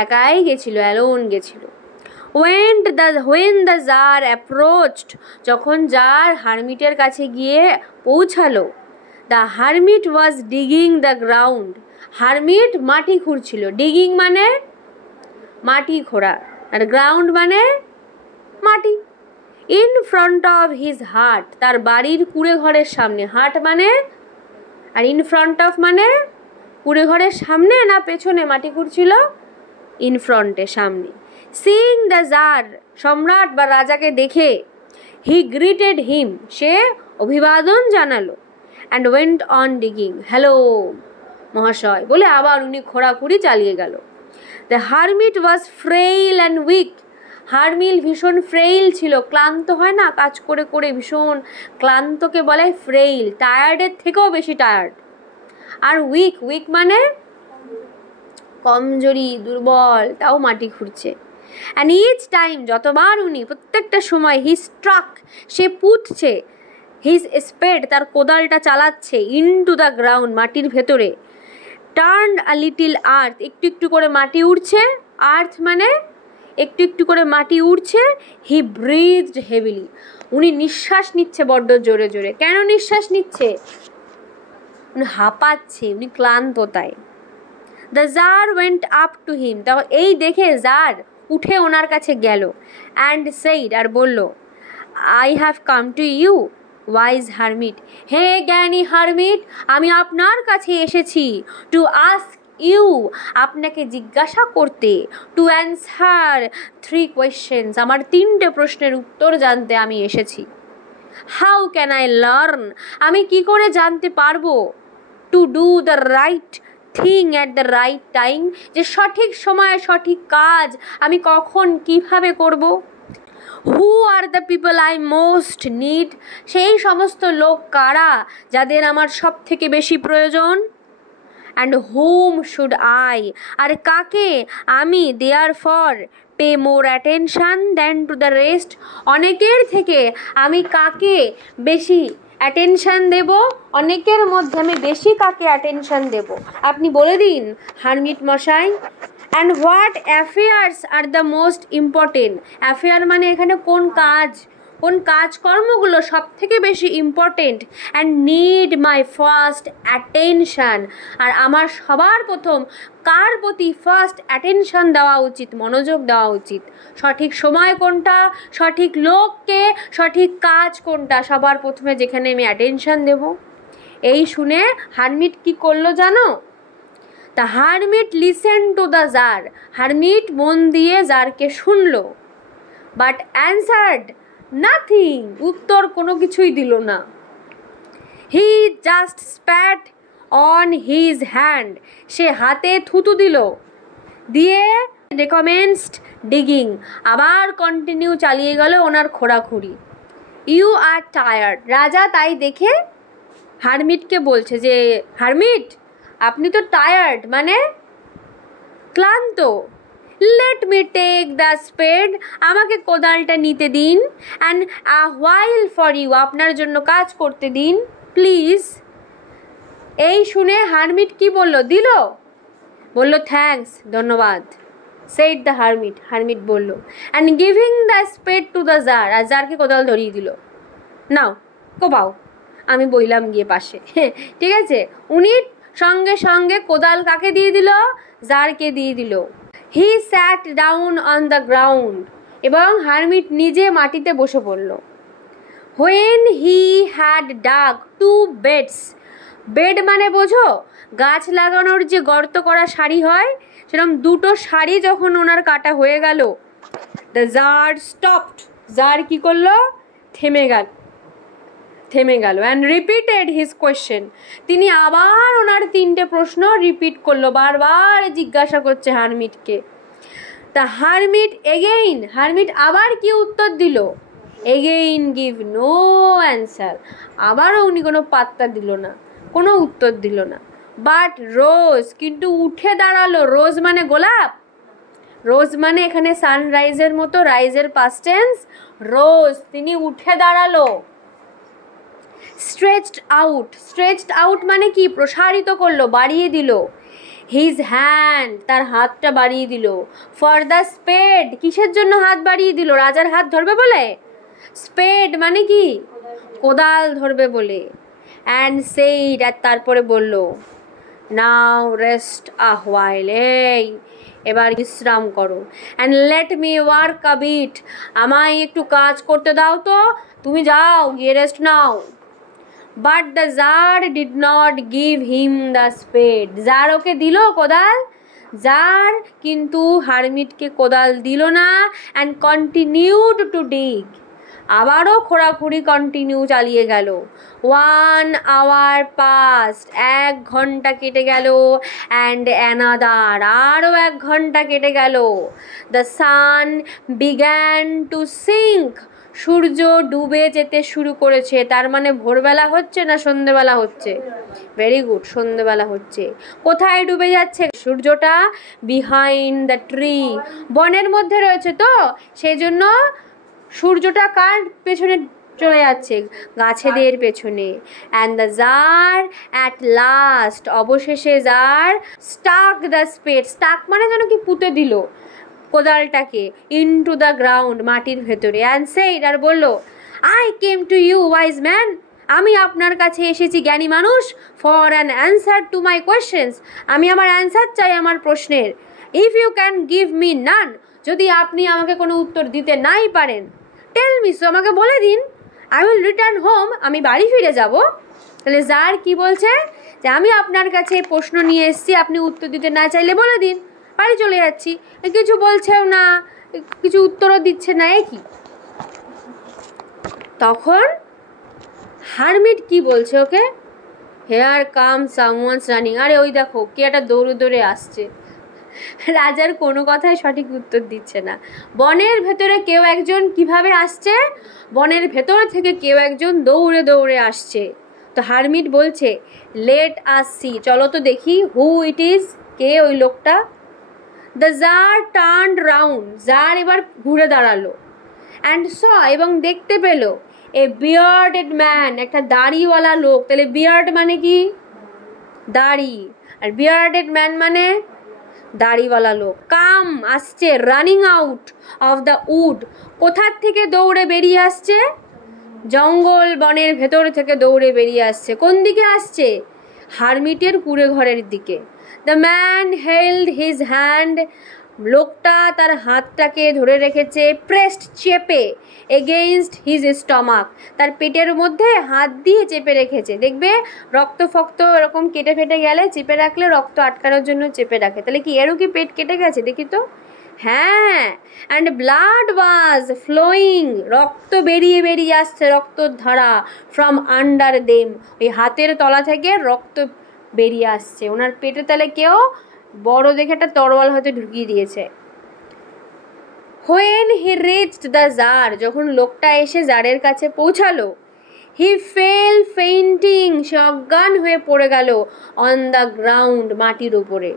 একাই গেছিল, অ্যালোন গেছিল। when the জার অ্যাপ্রোচড, যখন জার হারমিটের কাছে গিয়ে পৌঁছালো, the hermit was digging the ground, hermit মাটি খুঁড়ছিল, ডিগিং মানে মাটি খোঁড়া, আর গ্রাউন্ড মানে মাটি। ইন ফ্রন্ট অফ হিজ হাট, তার বাড়ির কুঁড়ে ঘরের সামনে, হাট মানে, আর ইন ফ্রন্ট অফ মানে কুঁড়ে ঘরের সামনে না পেছনে মাটি খুঁড়ছিল, ইন ফ্রন্টে, সামনে। সিইং দ্য জার, সম্রাট বা রাজাকে দেখে, হি গ্রিটেড হিম, সে অভিবাদন জানালো। And went on digging, hello মহাশয় বলে আবার উনি খোঁড়াখুড়ি চালিয়ে গেল। The hermit was frail and weak, hermit ভীষণ ফ্রেইল ছিল, ক্লান্ত হয় না কাজ করে করে, ভীষণ ক্লান্তকে বলে ফ্রেইল, টায়ার্ডের থেকেও বেশি টায়ার্ড। আর উইক, উইক মানে কমজোরি, দুর্বল, তাও মাটি খুঁড়ছে। অ্যান্ড ইচ টাইম, যতবার উনি, প্রত্যেকটা সময়, হি স্ট্রাক, সে পুঁতছে, হিজ স্পেড, তার কোদালটা চালাচ্ছে, ইনটু দ্য গ্রাউন্ড, মাটির ভেতরে। টার্ন আ লিটিল আর্থ, একটু একটু করে মাটি উঠছে, আর্থ মানে একটু একটু করে মাটি উঠছে। হি ব্রিথড হেভিলি, উনি নিঃশ্বাস নিচ্ছে বড্ড জোরে জোরে। কেন নিঃশ্বাস নিচ্ছে, উনি হাঁপাচ্ছে, উনি ক্লান্ত তাই। The tsar went up to him, এই দেখে জার উঠে ওনার কাছে গেল। অ্যান্ড সেইড, আর বলল, I have come to you wise hermit, হে জ্ঞানী হারমিট, আমি আপনার কাছে এসেছি, টু আস্ক ইউ, আপনাকে জিজ্ঞাসা করতে, টু অ্যান্সার 3 কোয়েশ্চেন্স, আমার 3টে প্রশ্নের উত্তর জানতে আমি এসেছি। হাউ ক্যান আই লার্ন, আমি কি করে জানতে পারবো, to do the right thing at the right time, যে সঠিক সময়ে সঠিক কাজ আমি কখন কিভাবে করব। Who are the people I most need, সেই সমস্ত লোক কারা যাদের আমার সব থেকে বেশি প্রয়োজন। অ্যান্ড হুম শুড আই, আর কাকে আমি therefore pay more attention than to the rest, অনেকের থেকে আমি কাকে বেশি অ্যাটেনশান দেব, অনেকের মধ্যে আমি বেশি কাকে অ্যাটেনশান দেব, আপনি বলে দিন হারমিট মশাই। And what affairs are the most important, affair মানে এখানে কোন কাজকর্মগুলো সব থেকে বেশি important. And need my first attention, আর আমার সবার প্রথম কার প্রতি ফার্স্ট অ্যাটেনশান দেওয়া উচিত, মনোযোগ দেওয়া উচিত, সঠিক সময় কোনটা, সঠিক লোককে, সঠিক কাজ কোনটা, সবার প্রথমে যেখানে আমি অ্যাটেনশান দেব। এই শুনে হারমিট কি করলো জানো? The hermit listen to the tsar, hermit মন দিয়ে জারকে শুনলো, বাট অ্যান্সার্ড নাথিং, উত্তর কোনো কিছুই দিল না। He just spat on his hand, সে হাতে থুতু দিল, দিয়ে রেকমেন্সড ডিগিং, আবার কন্টিনিউ চালিয়ে গেল ওনার খোঁড়াখুড়ি। ইউ আর টায়ার্ড, রাজা তাই দেখে হারমিটকে বলছে যে হারমিট আপনি তো টায়ার্ড, মানে ক্লান্ত। Let me take the spade, আমাকে কোদালটা নিতে দিন। And a while for you, আপনার জন্য কাজ করতে দিন প্লিজ। এই শুনে হারমিট কি বলল? বলল থ্যাঙ্কস, ধন্যবাদ। সেড দ্য হারমিট, হারমিট বলল। And giving the spade to the tsar, আর জারকে কোদাল ধরিয়ে দিল, নাও কোপাও, আমি বইলাম গিয়ে পাশে। ঠিক আছে, উনি সঙ্গে সঙ্গে কোদাল কাকে দিয়ে দিল? জারকে দিয়ে দিল। He sat down on the ground, এবং হারমিট নিজে মাটিতে বসে পড়ল। When he had dug 2 beds, bed মানে বোঝো, গাছ লাগানোর যে গর্ত করা সারি হয়, সেরকম 2টো সারি যখন ওনার কাটা হয়ে গেল, দ্য জার স্টপড, জার কি করলো? থেমে গেল। অ্যান্ড রিপিটেড হিজ কোয়েশ্চেন, তিনি আবার ওনার 3টে প্রশ্ন রিপিট করলো, বারবার জিজ্ঞাসা করছে হারমিটকে। দ্য হারমিট এগেইন, হারমিট আবার কি উত্তর দিল? এগেইন গিভ নো অ্যান্সার, আবারও উনি কোনো পাত্তা দিল না, কোনো উত্তর দিল না। বাট রোজ, কিন্তু উঠে দাঁড়ালো। রোজ মানে গোলাপ, রোজ মানে এখানে সানরাইজের মতো, রাইজের পাস্ট টেন্স, রোজ, তিনি উঠে দাঁড়ালো। স্ট্রেচড আউট মানে কি? প্রসারিত করলো, বাড়িয়ে দিল। হিজ হ্যান্ড, তার হাতটা বাড়িয়ে দিল। ফর দ্য স্পেড, কিসের জন্য হাত বাড়িয়ে দিল? রাজার হাত ধরবে বলে। স্পেড মানে কি? কোদাল ধরবে বলে। অ্যান্ড সেইড, আর তারপরে বলল, নাও রেস্ট আ হোয়াইল, এই এবার বিশ্রাম করো। And let me work a bit, আমায় একটু কাজ করতে দাও তো, তুমি যাও গিয়ে রেস্ট নাও। But the tsar did not give him the spade, tsar ওকে দিল কোদাল, জার কিন্তু হারমিটকে কোদাল দিল না। অ্যান্ড কন্টিনিউড টু ডিগ, আবারও খোঁড়াখুড়ি কন্টিনিউ চালিয়ে গেল। 1 hour পাস্ট, 1 ঘন্টা কেটে গেল। অ্যান্ড অ্যানাদার, আরও 1 ঘন্টা কেটে গেল। The sun began to sink, সূর্য ডুবে যেতে শুরু করেছে। তার মানে ভোরবেলা হচ্ছে না সন্ধেবেলা হচ্ছে? ভেরি গুড, সন্ধেবেলা হচ্ছে। কোথায় ডুবে যাচ্ছে সূর্যটা? বিহাইন্ড দ্য ট্রি, বনের মধ্যে রয়েছে তো, সেই জন্য সূর্যটা কার পেছনে চলে যাচ্ছে? গাছেদের পেছনে। And the tsar at last, অবশেষে tsar stuck the spade, stuck মানে যেন কি পুঁতে দিল কোদালটাকে, ইনটু দ্য গ্রাউন্ড, মাটির ভেতরে। অ্যান্ড সেইড, আর বলল, I came to you wise man, আমি আপনার কাছে এসেছি জ্ঞানী মানুষ। For an answer to my questions, আমি আমার অ্যান্সার চাই আমার প্রশ্নের। If you can give me none, যদি আপনি আমাকে কোনো উত্তর দিতে নাই পারেন, টেল মি সো, আমাকে বলে দিন। আই উইল রিটার্ন হোম, আমি বাড়ি ফিরে যাব। তাহলে জার কি বলছে? যে আমি আপনার কাছে প্রশ্ন নিয়ে এসেছি, আপনি উত্তর দিতে না চাইলে বলে দিন, বাড়ি চলে যাচ্ছি। কিছু বলছেও না, কিছু উত্তরও দিচ্ছে না, কি? তখন হারমিট কি বলছে ওকে? হেয়ার কাম সামওয়ানস রানিং, আরে ওই দেখো কে একটা দৌড়ে দৌড়ে আসছে। রাজার কোনো কথাই সঠিক উত্তর দিচ্ছে না। বনের ভেতরে কেউ একজন কিভাবে আসছে? বনের ভেতর থেকে কেউ একজন দৌড়ে দৌড়ে আসছে। তো হারমিট বলছে লেট আস সি, চলো তো দেখি হু ইট ইজ, কে ওই লোকটা। The tsar turned round, tsar এবার ঘুরে দাঁড়ালো। অ্যান্ড স, এবং দেখতে পেল এ বিয়ার্ডেড ম্যান, একটা দাড়িওয়ালা লোক। তাহলে বিয়ার্ড মানে কি? দাড়ি। আর বিয়ার্ডেড ম্যান মানে দাড়িওয়ালা লোক। কাম, আসছে, running out of the wood, কোথার থেকে দৌড়ে বেরিয়ে আসছে? জঙ্গল বনের ভেতর থেকে দৌড়ে বেরিয়ে আসছে। কোন দিকে আসছে? হারমিটের কুঁড়ে ঘরের দিকে। The man held his hand, লোকটা তার হাতটাকে ধরে রেখেছে, প্রেসড, চেপে, এগেইনস্ট হিজ স্টমাক, তার পেটের মধ্যে হাত দিয়ে চেপে রেখেছে। দেখবে রক্ত ফক্ত এরকম কেটে ফেটে গেলে চেপে রাখলে রক্ত আটকানোর জন্য চেপে রাখে। তাহলে কি এরও কি পেট কেটে গেছে? দেখি তো। হ্যাঁ, অ্যান্ড ব্লাড ওয়াজ ফ্লোয়িং, রক্ত বেরিয়ে বেরিয়ে আসছে, রক্তর ধারা, ফ্রম আন্ডার দেম, ওই হাতের তলা থেকে রক্ত বেরিয়ে আসছে। ওনার পেটে তাহলে কেউ বড় দেখে একটা তরোয়াল হয়তো ঢুকিয়ে দিয়েছে। When he reached the tsar, যখন লোকটা এসে জারের কাছে পৌঁছালো, হি ফেল ফেইন্টিং, সে অজ্ঞান হয়ে পড়ে গেল, অন দ্য গ্রাউন্ড, মাটির উপরে।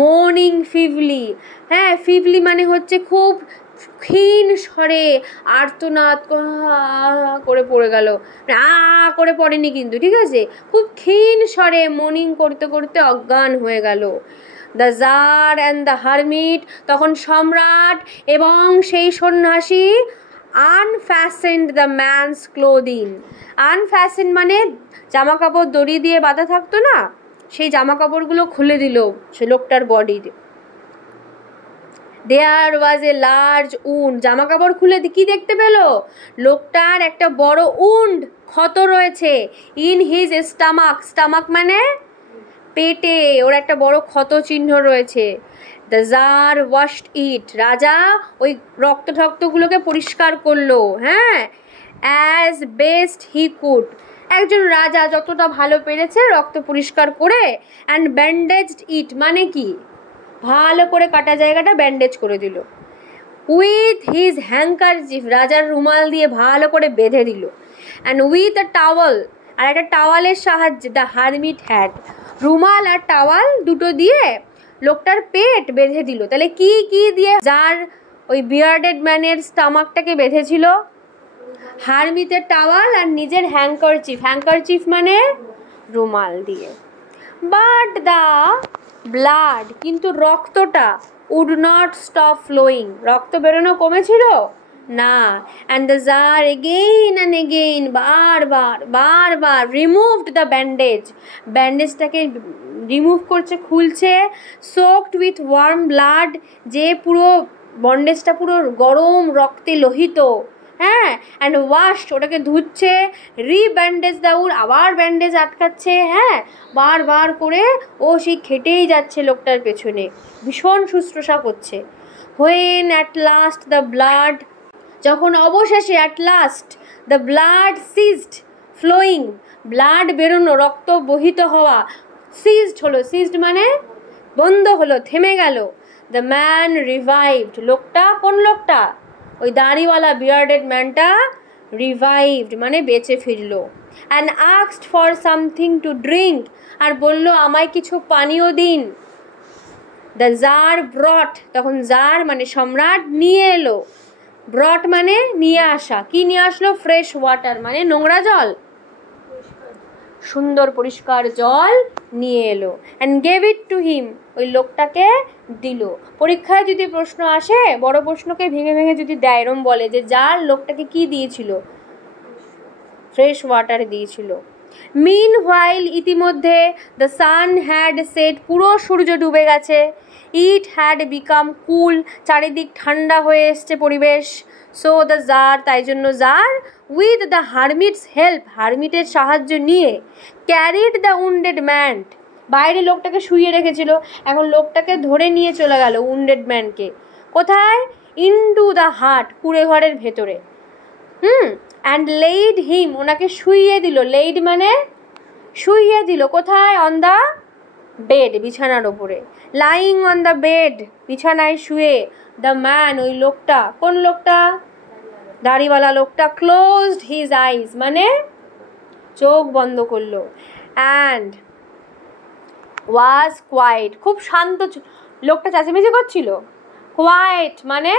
মোর্নিং ফিভলি, হ্যাঁ ফিভলি মানে হচ্ছে খুব ক্ষীণ স্বরে আর্তনাদ করে পড়ে গেল, করে পড়েনি কিন্তু, ঠিক আছে, খুব ক্ষীণ স্বরে মর্নিং করতে করতে অজ্ঞান হয়ে গেল। The tsar and the hermit, তখন সম্রাট এবং সেই সন্ন্যাসী unfastened the man's clothing. Unfastened মানে জামা কাপড় দড়ি দিয়ে বাঁধা থাকতো না, সেই জামা কাপড়গুলো খুলে দিল সে লোকটার বডির। দেয়ার ওয়াজ এ লার্জ উন্ড, জামা কাপড় খুলে কি দেখতে পেল? লোকটার একটা বড় উন্ড, ক্ষত রয়েছে, ইন হিজ স্টামাক, স্টামাক মানে পেটে, ওর একটা বড় ক্ষত চিহ্ন রয়েছে। দ্য জার ওয়াশড ইট, রাজা ওই রক্ত ঠক্তগুলোকে পরিষ্কার করলো, হ্যাঁ, অ্যাজ বেস্ট হি কুড, একজন রাজা যতটা ভালো পেরেছে রক্ত পরিষ্কার করে। অ্যান্ড ব্যান্ডেজড ইট মানে কি? ভালো করে কাটা জায়গাটা ব্যান্ডেজ করে দিল। উইথ হিজ হ্যাঙ্কারচিফ, রাজার রুমাল দিয়ে ভালো করে বেঁধে দিল। অ্যান্ড উইথ আ টাওয়াল, আর একটা টাওয়ালের সাহায্যে, দ্য হারমিট হ্যাড, রুমাল আর টাওয়াল দুটো দিয়ে লোকটার পেট বেঁধে দিল। তাহলে কি কি দিয়ে যার ওই বিয়ার্ডেড ম্যানের স্টামাকটাকে বেঁধেছিল? হারমিটের টাওয়াল আর নিজের হ্যাঙ্কারচিফ, হ্যাঙ্কারচিফ মানে রুমাল দিয়ে। বাট দ্য ব্লাড, কিন্তু রক্তটা, উড নট স্টপ ফ্লোয়িং, রক্ত বেরোনো কমেছিল না। And the tsar again and again, বারবার বারবার, রিমুভড দ্য ব্যান্ডেজ, ব্যান্ডেজটাকে রিমুভ করছে, খুলছে। সোকড উইথ ওয়ার্ম ব্লাড, যে পুরো ব্যান্ডেজটা পুরো গরম রক্তে লোহিত, হ্যাঁ। অ্যান্ড ওয়াশড, ওটাকে ধুচ্ছে। রিব্যান্ডেজ দ্য উড, আবার ব্যান্ডেজ আটকাচ্ছে, হ্যাঁ, বারবার করে ও সেই খেটেই যাচ্ছে লোকটার পেছনে, ভীষণ শুশ্রূষা করছে। When at last the blood, যখন অবশেষে at last the blood ceased flowing, blood বেরোনো, রক্ত বহিত হওয়া, সিজড হলো, সিজড মানে বন্ধ হলো, থেমে গেল। দ্য ম্যান রিভাইভড, লোকটা, কোন লোকটা? ওই দাড়িওয়ালা বিয়ার্ডেড ম্যানটা রিভাইভড মানে বেঁচে ফিরলো। And asked for something to drink, আর বলল আমায় কিছু পানীয় দিন। দ্য জার ব্রট, তখন জার মানে সম্রাট নিয়ে এলো, ব্রট মানে নিয়ে আসা, কি নিয়ে আসলো? ফ্রেশ ওয়াটার মানে নোংরা জল, সুন্দর পরিষ্কার জল নিয়ে এলো। And gave it to him, ওই লোকটাকে দিল। পরীক্ষায় যদি প্রশ্ন আসে, বড় প্রশ্নকে ভেঙে ভেঙে যদি দেয়, এরম বলে যে যার লোকটাকে কি দিয়েছিল? ফ্রেশ ওয়াটার দিয়েছিল। মিন হোয়াইল, ইতিমধ্যে, দ্য সান হ্যাড সেট, পুরো সূর্য ডুবে গেছে। ইট হ্যাড বিকাম কুল, চারিদিক ঠান্ডা হয়ে এসছে পরিবেশ। সো দ্য জার, তাই জন্য জার, উইথ দ্য হারমিটস হেল্প, হারমিটের সাহায্য নিয়ে, ক্যারিড দ্য উন্ডেড ম্যান, বাইরে লোকটাকে শুইয়ে রেখেছিল, এখন লোকটাকে ধরে নিয়ে চলে গেল উন্ডেড ম্যানকে। কোথায়? ইনটু দ্য হাট, কুঁড়ে ঘরের ভেতরে। অ্যান্ড লেইড হিম, ওনাকে শুইয়ে দিল, লেইড মানে শুইয়ে দিল কোথায়? অন দ্য বেড, বিছানার ওপরে। লাইং অন দ্য বেড, বিছানায় শুয়ে। দ্য ম্যান, ওই লোকটা, কোন লোকটা? দাড়িওয়ালা লোকটা। ক্লোজড হিজ আইজ, মানে চোখ বন্ধ করলো। অ্যান্ড ওয়াজ কোয়াইট, খুব শান্ত। লোকটা চেঁচামেচি করছিল। কোয়াইট মানে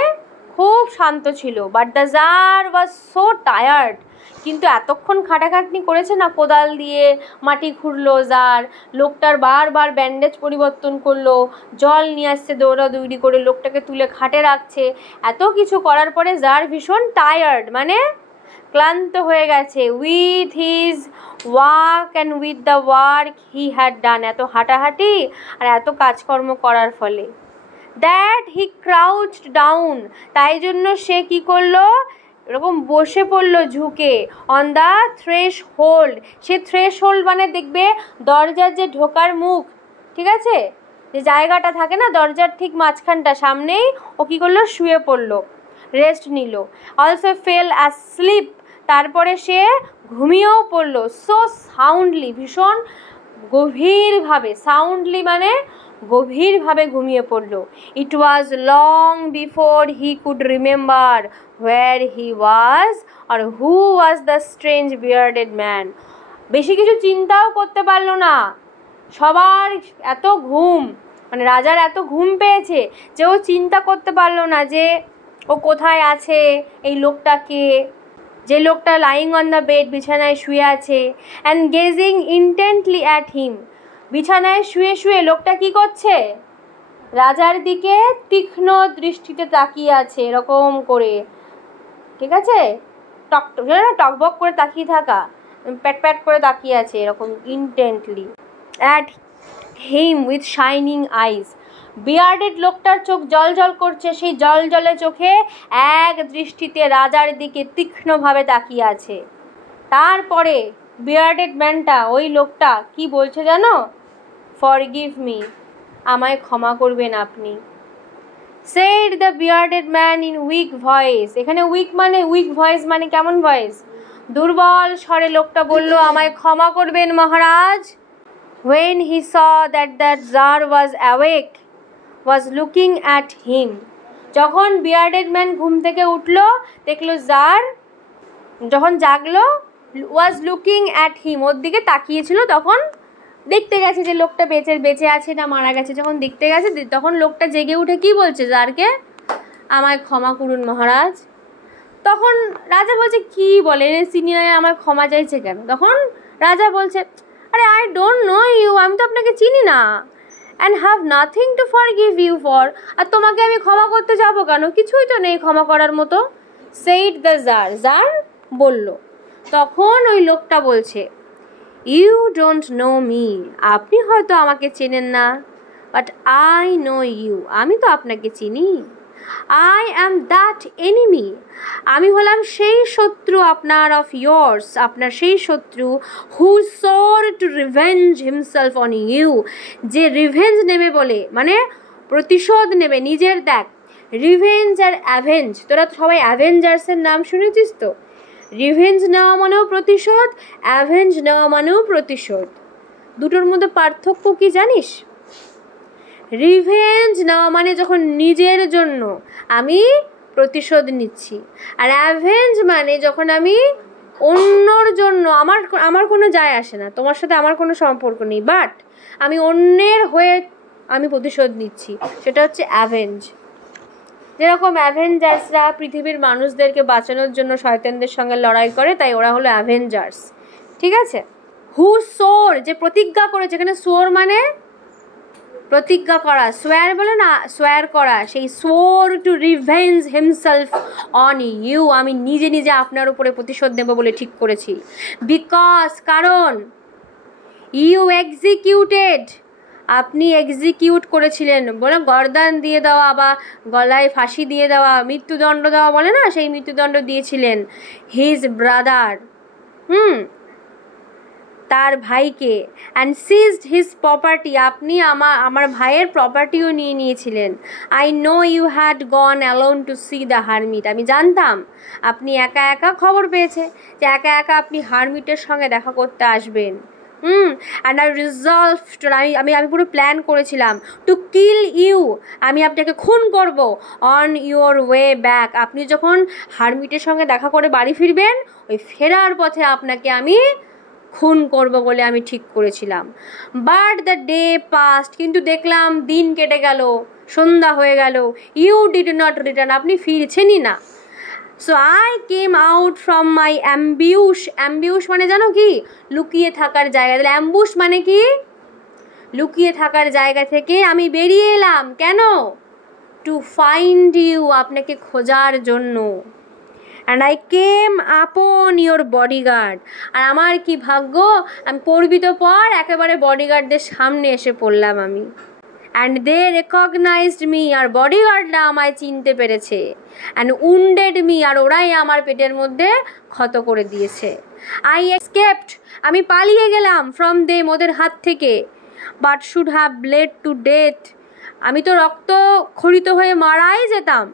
খুব শান্ত ছিল। But the tsar was so tired, কিন্তু এতক্ষণ খাটাখাটনি করেছে না, কোদাল দিয়ে মাটি খুঁড়লো জার, লোকটার বারবার ব্যান্ডেজ পরিবর্তন করলো, জল নিয়ে আসছে দৌড়াদৌড়ি করে, লোকটাকে তুলে খাটে রাখছে, এত কিছু করার পরে জার ভীষণ টায়ার্ড মানে ক্লান্ত হয়ে গেছে। With his work and with the work he had done, এত হাঁটাহাঁটি আর এত কাজকর্ম করার ফলে। দ্যাট হি ক্রাউচড ডাউন, তাই জন্য সে কি করলো? এরকম বসে পড়লো ঝুঁকে। On the thresh hold, say thresh hold মানে দেখবে দরজার যে ঢোকার মুখ, ঠিক আছে, যে জায়গাটা থাকে না দরজার ঠিক মাঝখানটা, সামনেই ও কী করলো? শুয়ে পড়লো, রেস্ট নিল। অলসো ফেল অ্যাসলিপ, তারপরে সে ঘুমিয়েও পড়লো। সো সাউন্ডলি, ভীষণ গভীরভাবে, সাউন্ডলি মানে গভীরভাবে ঘুমিয়ে পড়লো। It was long before he could remember where he was আর who was the strange bearded man. বেশি কিছু চিন্তাও করতে পারলো না। সবার এত ঘুম, মানে রাজার এত ঘুম পেয়েছে যে ও চিন্তা করতে পারলো না যে ও কোথায় আছে, এই লোকটাকে, যে লোকটা লাইং অন দ্য বেড, বিছানায় শুয়ে আছে। And gazing intently at him, বিছানায় শুয়ে শুয়ে লোকটা কি করছে? রাজার দিকে তীক্ষ্ণ দৃষ্টিতে তাকিয়ে আছে, এরকম করে, ঠিক আছে, টকবক করে তাকিয়ে থাকা, প্যাট প্যাট করে তাকিয়ে আছে এরকম ইন্টেন্টলি। At him with shining eyes, bearded লোকটার চোখ জল জল করছে, সেই জল জলে চোখে এক দৃষ্টিতে রাজার দিকে তীক্ষ্ণভাবে তাকিয়ে আছে। তারপরে বিয়ার্ডেড ম্যানটা, ওই লোকটা কি বলছে জানো? ফরগিভ মি, আমায় ক্ষমা করবেন আপনি। Said the bearded man in weak voice, এখানে উইক মানে উইক ভয়েস মানে কেমন ভয়েস? দুর্বল স্বরে লোকটা বলল, আমায় ক্ষমা করবেন মহারাজ। When he saw that the Tsar was awake, was looking at him, যখন বিয়ার্ডেড ম্যান ঘুম থেকে উঠলো, দেখলো জার যখন জাগলো, was looking at him, ওর দিকে তাকিয়েছিল, তখন দেখতে গেছে যে লোকটা বেঁচে আছে না মারা গেছে। যখন দেখতে গেছে তখন লোকটা জেগে উঠে কি বলছে জারকে? আমায় ক্ষমা করুন মহারাজ। তখন রাজা বলছে, কি বলে সিনিয়র, আমায় ক্ষমা চাইছে কেন? তখন রাজা বলছে, আরে আই ডোন্ট নো ইউ, আমি তো আপনাকে চিনি না। And have nothing to forgive you for, আর তোমাকে আমি ক্ষমা করতে যাবো কেন? কিছুই তো নেই ক্ষমা করার মতো। সেইড দ্য জার, জার বলল। তখন ওই লোকটা বলছে, ইউ ডোন্ট নো মি, আপনি হয়তো আমাকে চেনেন না, বাট আই নো ইউ, আমি তো আপনাকে চিনি। আই অ্যাম দ্যাট এনিমি, আমি হলাম সেই শত্রু আপনার, অফ ইয়ার্স, আপনার সেই শত্রু, who swore to revenge himself on you, যে রিভেঞ্জ নেবে বলে, মানে প্রতিশোধ নেবে নিজের। দেখ, রিভেঞ্জ আর অ্যাভেঞ্জ, তোরা তো সবাই অ্যাভেঞ্জার্সের নাম শুনেছিস তো। রিভেঞ্জ নেওয়া মানেও প্রতিশোধ, অ্যাভেঞ্জ নেওয়া মানেও প্রতিশোধ। দুটোর মধ্যে পার্থক্য কি জানিস? রিভেঞ্জ নেওয়া মানে যখন নিজের জন্য আমি প্রতিশোধ নিচ্ছি, আর অ্যাভেঞ্জ মানে যখন আমি অন্যর জন্য, আমার কোনো যায় আসে না, তোমার সাথে আমার কোনো সম্পর্ক নেই, বাট আমি অন্যের হয়ে আমি প্রতিশোধ নিচ্ছি, সেটা হচ্ছে অ্যাভেঞ্জ। যেরকম অ্যাভেঞ্জার্সরা পৃথিবীর মানুষদেরকে বাঁচানোর জন্য শয়তানদের সঙ্গে লড়াই করে, তাই ওরা হলো অ্যাভেঞ্জার্স, ঠিক আছে। হু সোর, যে প্রতিজ্ঞা করেছে, এখানে সোর মানে প্রতিজ্ঞা করা, সোয়ার বলে না, সোয়ার করা, সেই swore to revenge himself on you, আমি নিজে নিজে আপনার উপরে প্রতিশোধ নেব বলে ঠিক করেছি। বিকজ, কারণ, ইউ এক্সিকিউটেড, আপনি এক্সিকিউট করেছিলেন, বলে গর্দান দিয়ে দেওয়া বা গলায় ফাঁসি দিয়ে দেওয়া, মৃত্যুদণ্ড দেওয়া বলে না, সেই মৃত্যুদণ্ড দিয়েছিলেন হিজ ব্রাদার, তার ভাইকে। অ্যান্ড সিজড হিজ প্রপার্টি, আপনি আমার ভাইয়ের প্রপার্টিও নিয়ে নিয়েছিলেন। I know you had gone alone to see the hermit, আমি জানতাম আপনি একা একা খবর পেয়েছে যে একা একা আপনি হারমিটের সঙ্গে দেখা করতে আসবেন, অ্যান্ড আই রিজলভড, আমি পুরো প্ল্যান করেছিলাম টু কিল ইউ, আমি আপনাকে খুন করব অন ইউর ওয়ে ব্যাক, আপনি যখন হারমিটের সঙ্গে দেখা করে বাড়ি ফিরবেন ওই ফেরার পথে আপনাকে আমি খুন করব বলে আমি ঠিক করেছিলাম। বাট দ্য ডে পাস্ট, কিন্তু দেখলাম দিন কেটে গেল, সন্ধ্যা হয়ে গেল, ইউ ডিড নট রিটার্ন, আপনি ফিরছেনই না। So I came out from my ambush, ambush মানে জানো কি, লুকিয়ে থাকার জায়গা, তাহলে অ্যাম্বুশ মানে কি, লুকিয়ে থাকার জায়গা থেকে আমি বেরিয়ে এলাম, কেন, টু ফাইন্ড ইউ, আপনাকে খোঁজার জন্য। অ্যান্ড আই কেম আপন ইয়োর বডিগার্ড, আর আমার কি ভাগ্য, আমি পড়বি তো পর, একেবারে বডিগার্ডদের সামনে এসে পড়লাম আমি। অ্যান্ড দে রেকগনাইজড মি, আর বডিগার্ডরা আমায় চিনতে পেরেছে। অ্যান্ড উন্ডেড মি, আর ওরাই আমার পেটের মধ্যে ক্ষত করে দিয়েছে। আই এসকেপড, আমি পালিয়ে গেলাম ফ্রম দেম, ওদের হাত থেকে। But should have bled to death, আমি তো রক্ত খরিত হয়ে মারাই যেতাম।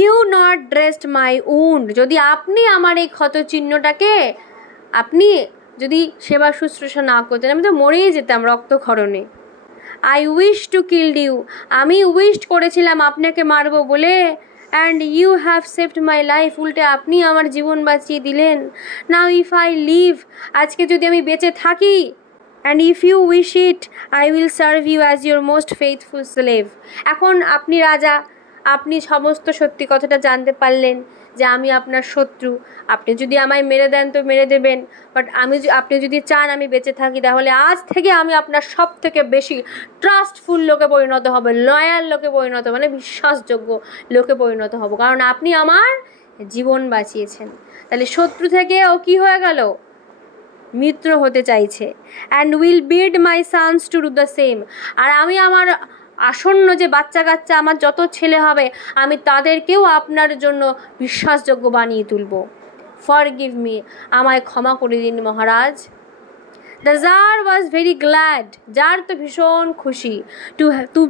You not dressed my wound, যদি আপনি আমার এই ক্ষত চিহ্নটাকে আপনি যদি সেবা শুশ্রূষা না করতেন, আমি তো মরেই যেতাম রক্তক্ষরণে। I wish to killed you, আমি উইশ করেছিলাম আপনাকে মারবো বলে। And you have saved my life, উল্টে আপনি আমার জীবন বাঁচিয়ে দিলেন। নাও ইফ আই লিভ, আজকে যদি আমি বেঁচে থাকি, and if you wish it, I will serve you as your most faithful slave. এখন আপনি রাজা, আপনি সমস্ত সত্যি কথাটা জানতে পারলেন যে আমি আপনার শত্রু, আপনি যদি আমায় মেরে দেন তো মেরে দেবেন, বাট আপনি যদি চান আমি বেঁচে থাকি, তাহলে আজ থেকে আমি আপনার সব থেকে বেশি ট্রাস্টফুল লোকে পরিণত হব, লয়াল লোকে পরিণত, মানে বিশ্বাসযোগ্য লোকে পরিণত হব, কারণ আপনি আমার জীবন বাঁচিয়েছেন। তাহলে শত্রু থেকে ও কী হয়ে গেল, মিত্র হতে চাইছে। And will bid my sons to do the same, আর আমি আমার আসন্ন যে বাচ্চা কাচ্চা আমার যত ছেলে হবে আমি তাদেরকেও আপনার জন্য বিশ্বাসযোগ্য বানিয়ে তুলব। ফরগিভ মি, আমায় ক্ষমা করে দিন মহারাজ। The tsar was very glad, tsar তো ভীষণ খুশি,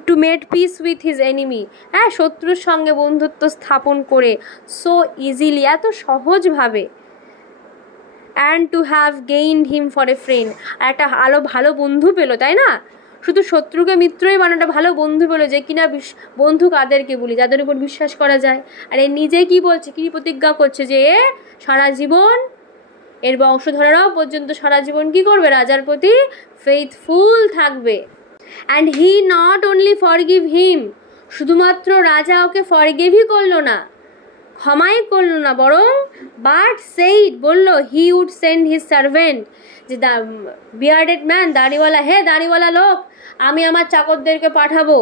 to made peace with his enemy, হ্যাঁ, শত্রুর সঙ্গে বন্ধুত্ব স্থাপন করে, সো ইজিলি, এত সহজভাবে। And to have gained him for a friend, আর একটা ভালো বন্ধু পেলো, তাই না, শুধু শত্রুকে মিত্রই বানাটা ভালো বন্ধু পেলো, যে কিনা বন্ধু কাদেরকে বলি, যাদের উপর বিশ্বাস করা যায়। আর এ নিজে কি বলছে, কি প্রতিজ্ঞা করছে, যে এ সারা জীবন, এর বংশধরেরাও পর্যন্ত সারা জীবন কি করবে, রাজার প্রতি ফেইথফুল থাকবে। And he not only forgive হিম, শুধুমাত্র রাজা ওকে ফরগিভই করলো না, ক্ষমাই করলো না, বরং বাট সেইড, বলল, he would send his servant, যে বিয়ার্ডেড ম্যান, দাড়িওয়ালা, হে দাড়িওয়ালা লোক, আমি আমার চাকরদেরকে পাঠাবো।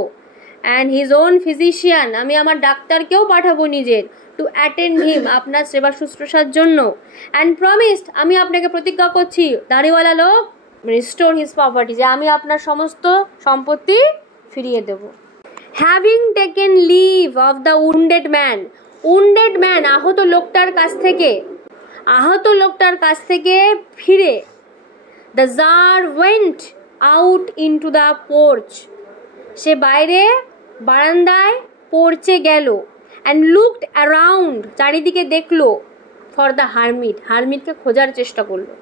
অ্যান্ড হিজ ওন ফিজিশিয়ান, আমি আমার ডাক্তারকেও পাঠাবো নিজের, টু অ্যাটেন্ড হিম, আপনার সেবা শুশ্রূষার জন্য। অ্যান্ড প্রমিসড, আমি আপনাকে প্রতিজ্ঞা করছি দাড়িওয়ালা লোক, রিস্টোর হিজ প্রপার্টি, যে আমি আপনার সমস্ত সম্পত্তি ফিরিয়ে দেব। Having taken leave of the wounded man, wounded man, আহত লোকটার কাছ থেকে ফিরে, the tsar went out into the porch, সে বাইরে বারান্দায় পোর্চে গেল। অ্যান্ড লুকড অ্যারাউন্ড, চারিদিকে দেখলো, ফর দ্য হারমিটকে খোঁজার চেষ্টা করলো।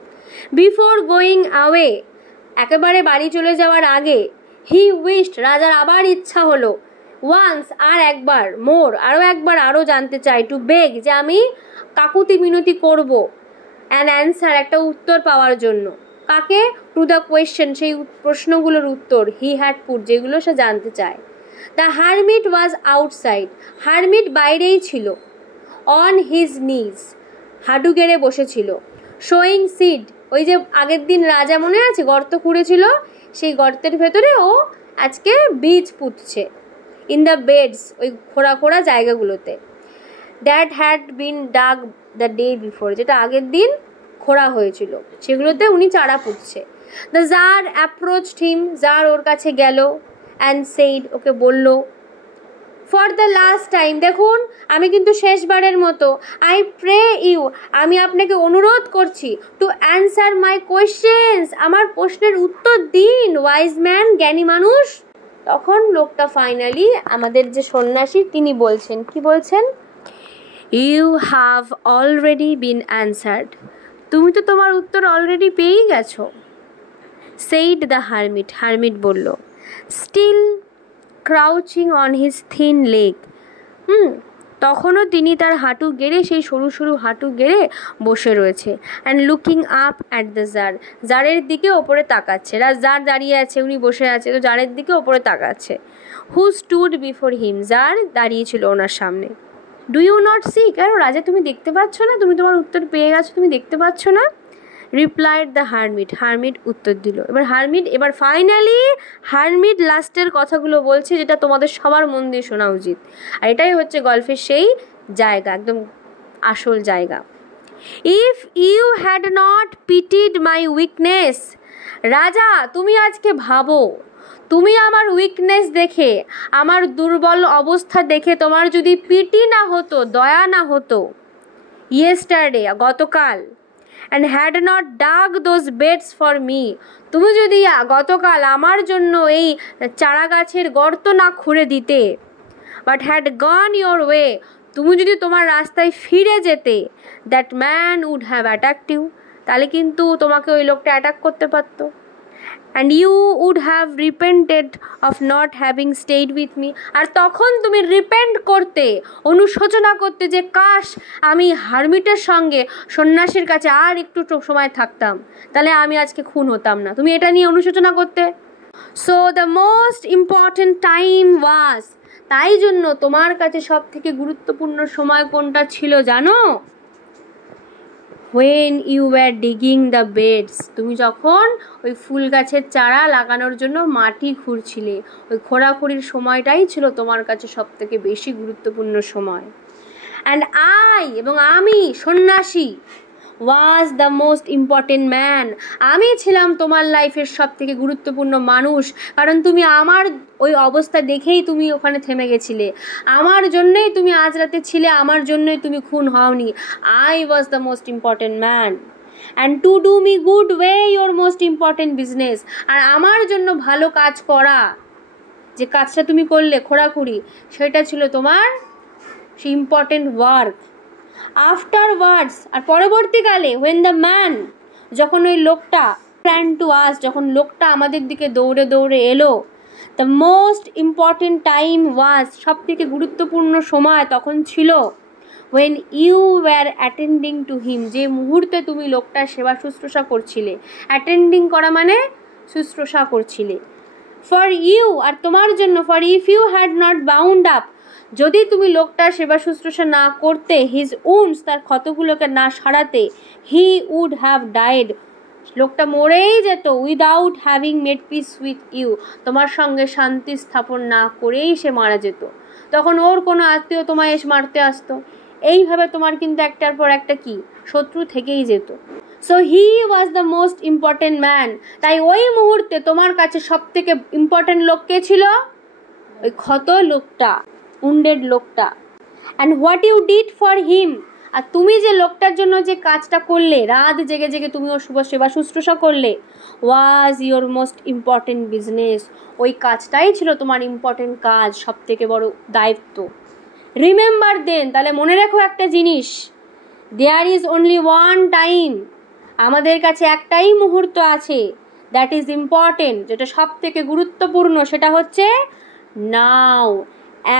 বিফোর গোয়িং অ্যাওয়ে, একেবারে বাড়ি চলে যাওয়ার আগে, হি উইশড, রাজার আবার ইচ্ছা হলো, ওয়ান্স, আর একবার, মোর, আরও জানতে চাই, টু বেগ, যে আমি কাকুতি মিনতি করব, অ্যান অ্যান্সার, একটা উত্তর পাওয়ার জন্য। কাকে, টু দ্য কোয়েশ্চেন, সেই প্রশ্নগুলোর উত্তর, হি হ্যাড পুট, যেগুলো সে জানতে চায়। The hermit was outside, hermit বাইরেই ছিল। অন হিজ নিজ, হাঁটু গেড়ে বসেছিল। শোয়িং সিড, ওই যে আগের দিন রাজা মনে আছে গর্ত খুঁড়েছিল, সেই গর্তের ভেতরে ও আজকে বীজ পুঁতছে। ইন দ্য বেডস, ওই খোঁড়া জায়গাগুলোতে। That had been dug the day before, যেটা আগের দিন খোঁড়া হয়েছিল, সেগুলোতে উনি চারা পুঁতছে। The tsar approached him, tsar ওর কাছে গেল। অ্যান্ড সেইড, ওকে বলল, ফর দ্য লাস্ট টাইম, দেখুন আমি কিন্তু শেষবারের মতো, আই প্রে ইউ, আমি আপনাকে অনুরোধ করছি, টু অ্যান্সার মাই কোয়েশ্চেন্স, আমার প্রশ্নের উত্তর দিন, ওয়াইজ ম্যান, জ্ঞানী মানুষ। তখন লোকটা ফাইনালি, আমাদের যে সন্ন্যাসী, তিনি বলছেন, কি বলছেন, you have already been answered, তুমি তো তোমার উত্তর অলরেডি পেয়েই গেছো। said the hermit. hermit বলল, still crouching on his thin leg. তখনও তিনি তার হাঁটু গেড়ে, সেই সরু সরু হাঁটু গেড়ে বসে রয়েছে। And looking up at the tsar, জারের দিকে ওপরে তাকাচ্ছে। জার দাঁড়িয়ে আছে, উনি বসে আছে, তো জারের দিকে ওপরে তাকাচ্ছে। Who stood before him, tsar দাঁড়িয়ে ছিল ওনার সামনে। ডু ইউ নট সি, কেন রাজা তুমি দেখতে পাচ্ছ না? তুমি তোমার উত্তর পেয়ে গেছো, তুমি দেখতে পাচ্ছ না? রিপ্লাইড দ্য হারমিট, হারমিট উত্তর দিল। এবার ফাইনালি হারমিট লাস্টের কথাগুলো বলছে, যেটা তোমাদের সবার মন দিয়ে শোনা উচিত। আর এটাই হচ্ছে গল্পের সেই জায়গা, একদম আসল জায়গা। If you had not pitied my weakness, রাজা তুমি আজকে ভাবো, তুমি আমার উইকনেস দেখে, আমার দুর্বল অবস্থা দেখে তোমার যদি পিটি না হতো, দয়া না হতো, ইয়েস্টারডে গতকাল, and had not dug those beds for me, তুমি যদি গতকাল আমার জন্য এই চারা গাছের গর্ত না খুঁড়ে দিতে, but had gone your way, তুমি যদি তোমার রাস্তায় ফিরে যেতে, that man would have attacked you, তাহলে কিন্তু তোমাকে ওই লোকটা অ্যাটাক করতে পারতো। and you would have repented of not having stayed with me, আর তখন তুমি রিপেন্ট করতে, অনুশোচনা করতে যে কাশ আমি হারমিটের সঙ্গে, সন্ন্যাসীর কাছে আর একটু সময় থাকতাম, তাহলে আমি আজকে খুন হতাম না। তুমি এটা নিয়ে অনুশোচনা করতে। So the most important time was, তাই জন্য তোমার কাছে সব থেকে গুরুত্বপূর্ণ সময় কোনটা ছিল জানো? when you were digging the beds, তুমি যখন ওই ফুল গাছের চারা লাগানোর জন্য মাটি খুঁড়ছিলে, ওই খোঁড়াখুড়ির সময়টাই ছিল তোমার কাছে সব থেকে বেশি গুরুত্বপূর্ণ সময়। অ্যান্ড এবং আমি সন্ন্যাসী, ওয়াজ দ্য মোস্ট ইম্পর্টেন্ট ম্যান, আমি ছিলাম তোমার লাইফের সব থেকে গুরুত্বপূর্ণ মানুষ, কারণ তুমি আমার ওই অবস্থা দেখেই তুমি ওখানে থেমে গেছিলে, আমার জন্যই তুমি আজ রাতে ছিলে, আমার জন্যই তুমি খুন হওনি। I was the most important man, and to do me good was your most important business, আর আমার জন্য ভালো কাজ করা, যে কাজটা তুমি করলে খোঁড়াখুড়ি, সেটা ছিল তোমার সেই ইম্পর্টেন্ট ওয়ার্ক। আফটারওয়ার্ডস, আর পরবর্তীকালে, when the man, যখন ওই লোকটা, ran to us, যখন লোকটা আমাদের দিকে দৌড়ে দৌড়ে এলো, the most important time was, সব থেকে গুরুত্বপূর্ণ সময় তখন ছিল, when you were attending to him, যে মুহূর্তে তুমি লোকটার সেবা শুশ্রূষা করছিলে। অ্যাটেন্ডিং করা মানে শুশ্রূষা করছিলে। ফর ইউ, আর তোমার জন্য, for if you had not bound up, যদি তুমি লোকটার সেবা শুশ্রূষা না করতে, হিজ উন্ডস, তার ক্ষতগুলোকে না সারাতে, হি উড হ্যাভ ডাইড, লোকটা মরেই যেত, without having made peace with you, তোমার সঙ্গে শান্তি স্থাপন না করেই সে মারা যেত। তখন ওর কোনো আত্মীয় তোমায় এসে মারতে আসতো, এইভাবে তোমার কিন্তু একটার পর একটা কি শত্রু থেকেই যেত। So he was the most important man, তাই ওই মুহূর্তে তোমার কাছে সব থেকে ইম্পর্টেন্ট লোক কে ছিল? ওই ক্ষত লোকটা, উন্ডেড লোকটা। And what you did for him, আর তুমি যে লোকটার জন্য যে কাজটা করলে, রাত জেগে জেগে তুমি ওর শুভ সেবা শুশ্রূষা করলে, was your most important business, ওই কাজটাই ছিল তোমার ইম্পর্টেন্ট কাজ, সব থেকে বড় দায়িত্ব। রিমেম্বার দেন, তাহলে মনে রেখো একটা জিনিস, there is only one time, আমাদের কাছে একটাই মুহূর্ত আছে, দ্যাট ইজ ইম্পর্টেন্ট, যেটা সব থেকে গুরুত্বপূর্ণ, সেটা হচ্ছে নাও,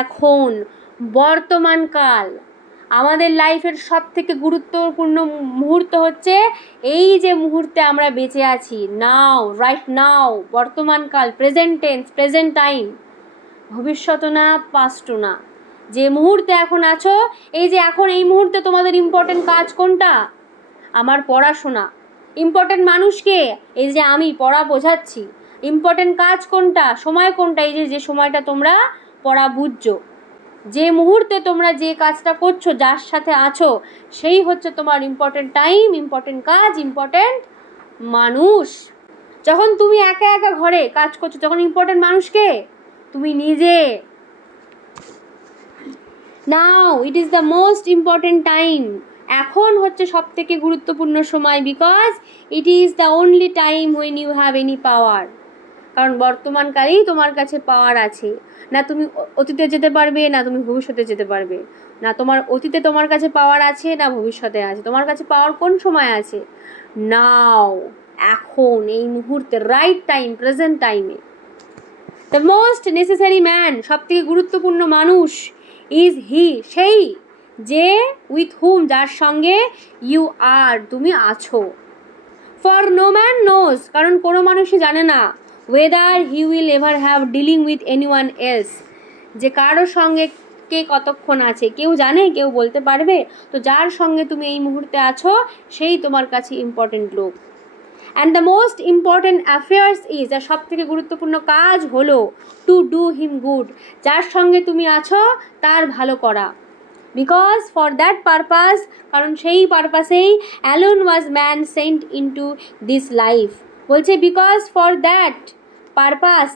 এখন, বর্তমানকাল। আমাদের লাইফের সব থেকে গুরুত্বপূর্ণ মুহূর্ত হচ্ছে এই যে মুহূর্তে আমরা বেঁচে আছি, নাও, রাইট নাও, বর্তমানকাল, প্রেজেন্ট টেন্স, প্রেজেন্ট টাইম, ভবিষ্যৎ না, পাস্ট না। যে মুহূর্তে এখন আছো, এই যে এখন এই মুহূর্তে তোমাদের ইম্পর্টেন্ট কাজ কোনটা? আমার পড়াশোনা। ইম্পর্টেন্ট মানুষকে, এই যে আমি পড়া বোঝাচ্ছি। ইম্পর্টেন্ট কাজ কোনটা, সময় কোনটা, এই যে সময়টা তোমরা পড়া বুঝছো। যে মুহূর্তে তোমরা যে কাজটা করছো, যার সাথে আছো, সেই হচ্ছে তোমার ইম্পর্টেন্ট টাইম, ইম্পর্টেন্ট কাজ, ইম্পর্টেন্ট মানুষ। যখন তুমি একা একা ঘরে কাজ করছো, তখন ইম্পর্টেন্ট মানুষকে তুমি নিজে। Now it is the most important time, এখন হচ্ছে সব থেকে গুরুত্বপূর্ণ সময়, because it is the only time when you have any power, কারণ বর্তমানকালেই তোমার কাছে পাওয়ার আছে। না তুমি অতীতে যেতে পারবে, না তুমি ভবিষ্যতে যেতে পারবে, না তোমার অতীতে তোমার কাছে পাওয়ার আছে, না ভবিষ্যতে আছে। তোমার কাছে পাওয়ার কোন সময় আছে? নাও, এখন এই মুহূর্তে, রাইট টাইম, প্রেজেন্ট টাইমে। দ্য মোস্ট নেসেসারি ম্যান, সব থেকে গুরুত্বপূর্ণ মানুষ, ইজ হি, সেই যে উইথ হুম, যার সঙ্গে ইউ আর, তুমি আছো। ফর নো ম্যান নোজ, কারণ কোনো মানুষই জানে না, whether he will ever have dealing with any one else, যে কারোর সঙ্গে কে কতক্ষণ আছে, কেউ জানে, কেউ বলতে পারবে? তো যার সঙ্গে তুমি এই মুহূর্তে আছো সেই তোমার কাছে ইম্পর্টেন্ট লোক। And the most important affairs is, আর সব থেকে গুরুত্বপূর্ণ কাজ হলো টু ডু হিম গুড, যার সঙ্গে তুমি আছো তার ভালো করা। বিকজ ফর দ্যাট পারপাস, কারণ সেই পারপাসেই alone was man sent into this life. বলছে বিকজ ফর দ্যাট পারপাস,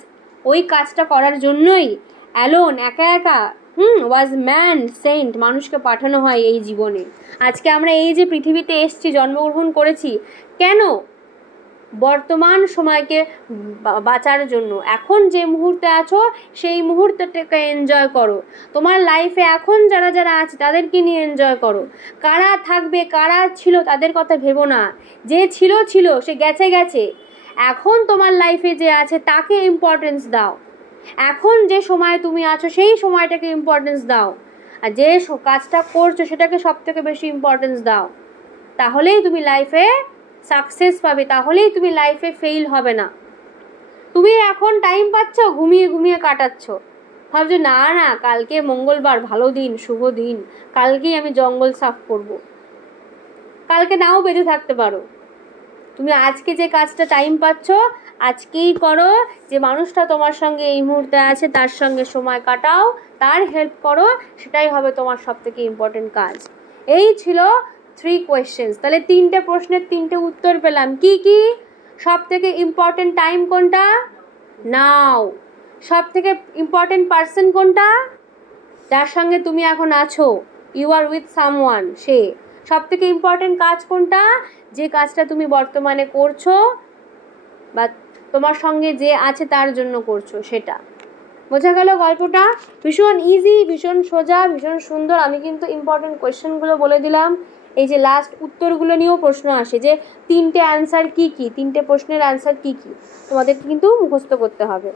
ওই কাজটা করার জন্যই অ্যালোন, একা একা, ওয়াজ ম্যান সেন্ট, মানুষকে পাঠানো হয় এই জীবনে। আজকে আমরা এই যে পৃথিবীতে এসেছি, জন্মগ্রহণ করেছি, কেন? বর্তমান সময়কে বাঁচার জন্য। এখন যে মুহূর্তে আছো সেই মুহূর্তটাকে এনজয় করো। তোমার লাইফে এখন যারা যারা আছে তাদেরকে নিয়ে এনজয় করো। কারা থাকবে, কারা ছিল তাদের কথা ভেবো না। যে ছিল ছিল, সে গেছে গেছে। এখন তোমার লাইফে যে আছে তাকে ইম্পর্টেন্স দাও। এখন যে সময় তুমি আছো সেই সময়টাকে ইম্পর্টেন্স দাও। আর যে কাজটা করছো সেটাকে সব থেকে বেশি ইম্পর্টেন্স দাও। তাহলেই তুমি লাইফে সাকসেস পাবে, তাহলেই তুমি লাইফে ফেল হবে না। তুমি এখন টাইম পাচ্ছ, ঘুমিয়ে ঘুমিয়ে কাটাচ্ছ, ভাবছো না না কালকে মঙ্গলবার, ভালো দিন, শুভ দিন, কালকেই আমি জঙ্গল সাফ করব। কালকে নাও বেঁচে থাকতে পারো। তুমি আজকে যে কাজটা টাইম পাচ্ছ আজকেই করো। যে মানুষটা তোমার সঙ্গে এই মুহূর্তে আছে তার সঙ্গে সময় কাটাও, তার হেল্প করো, সেটাই হবে তোমার সব থেকে ইম্পর্টেন্ট কাজ। এই ছিল 3 কোয়েশ্চেন্স। তাহলে 3টে প্রশ্নের 3টে উত্তর পেলাম। কি কি? সব থেকে ইম্পর্টেন্ট টাইম কোনটা? নাও। সব থেকে ইম্পর্টেন্ট পার্সন কোনটা? যার সঙ্গে তুমি এখন আছো, ইউ আর উইথ সামওয়ান, সে। সব থেকে ইম্পর্টেন্ট কাজ কোনটা? যে কাজটা তুমি বর্তমানে করছো বা তোমার সঙ্গে যে আছে তার জন্য করছো, সেটা। বোঝা গেল গল্পটা? ভীষণ ইজি, ভীষণ সোজা, ভীষণ সুন্দর। আমি কিন্তু ইম্পর্টেন্ট কোয়েশ্চেনগুলো বলে দিলাম। এই যে লাস্ট উত্তরগুলো নিয়েও প্রশ্ন আসে যে 3টে অ্যান্সার কী কী, 3টে প্রশ্নের অ্যান্সার কী কী, তোমাদেরকে কিন্তু মুখস্থ করতে হবে।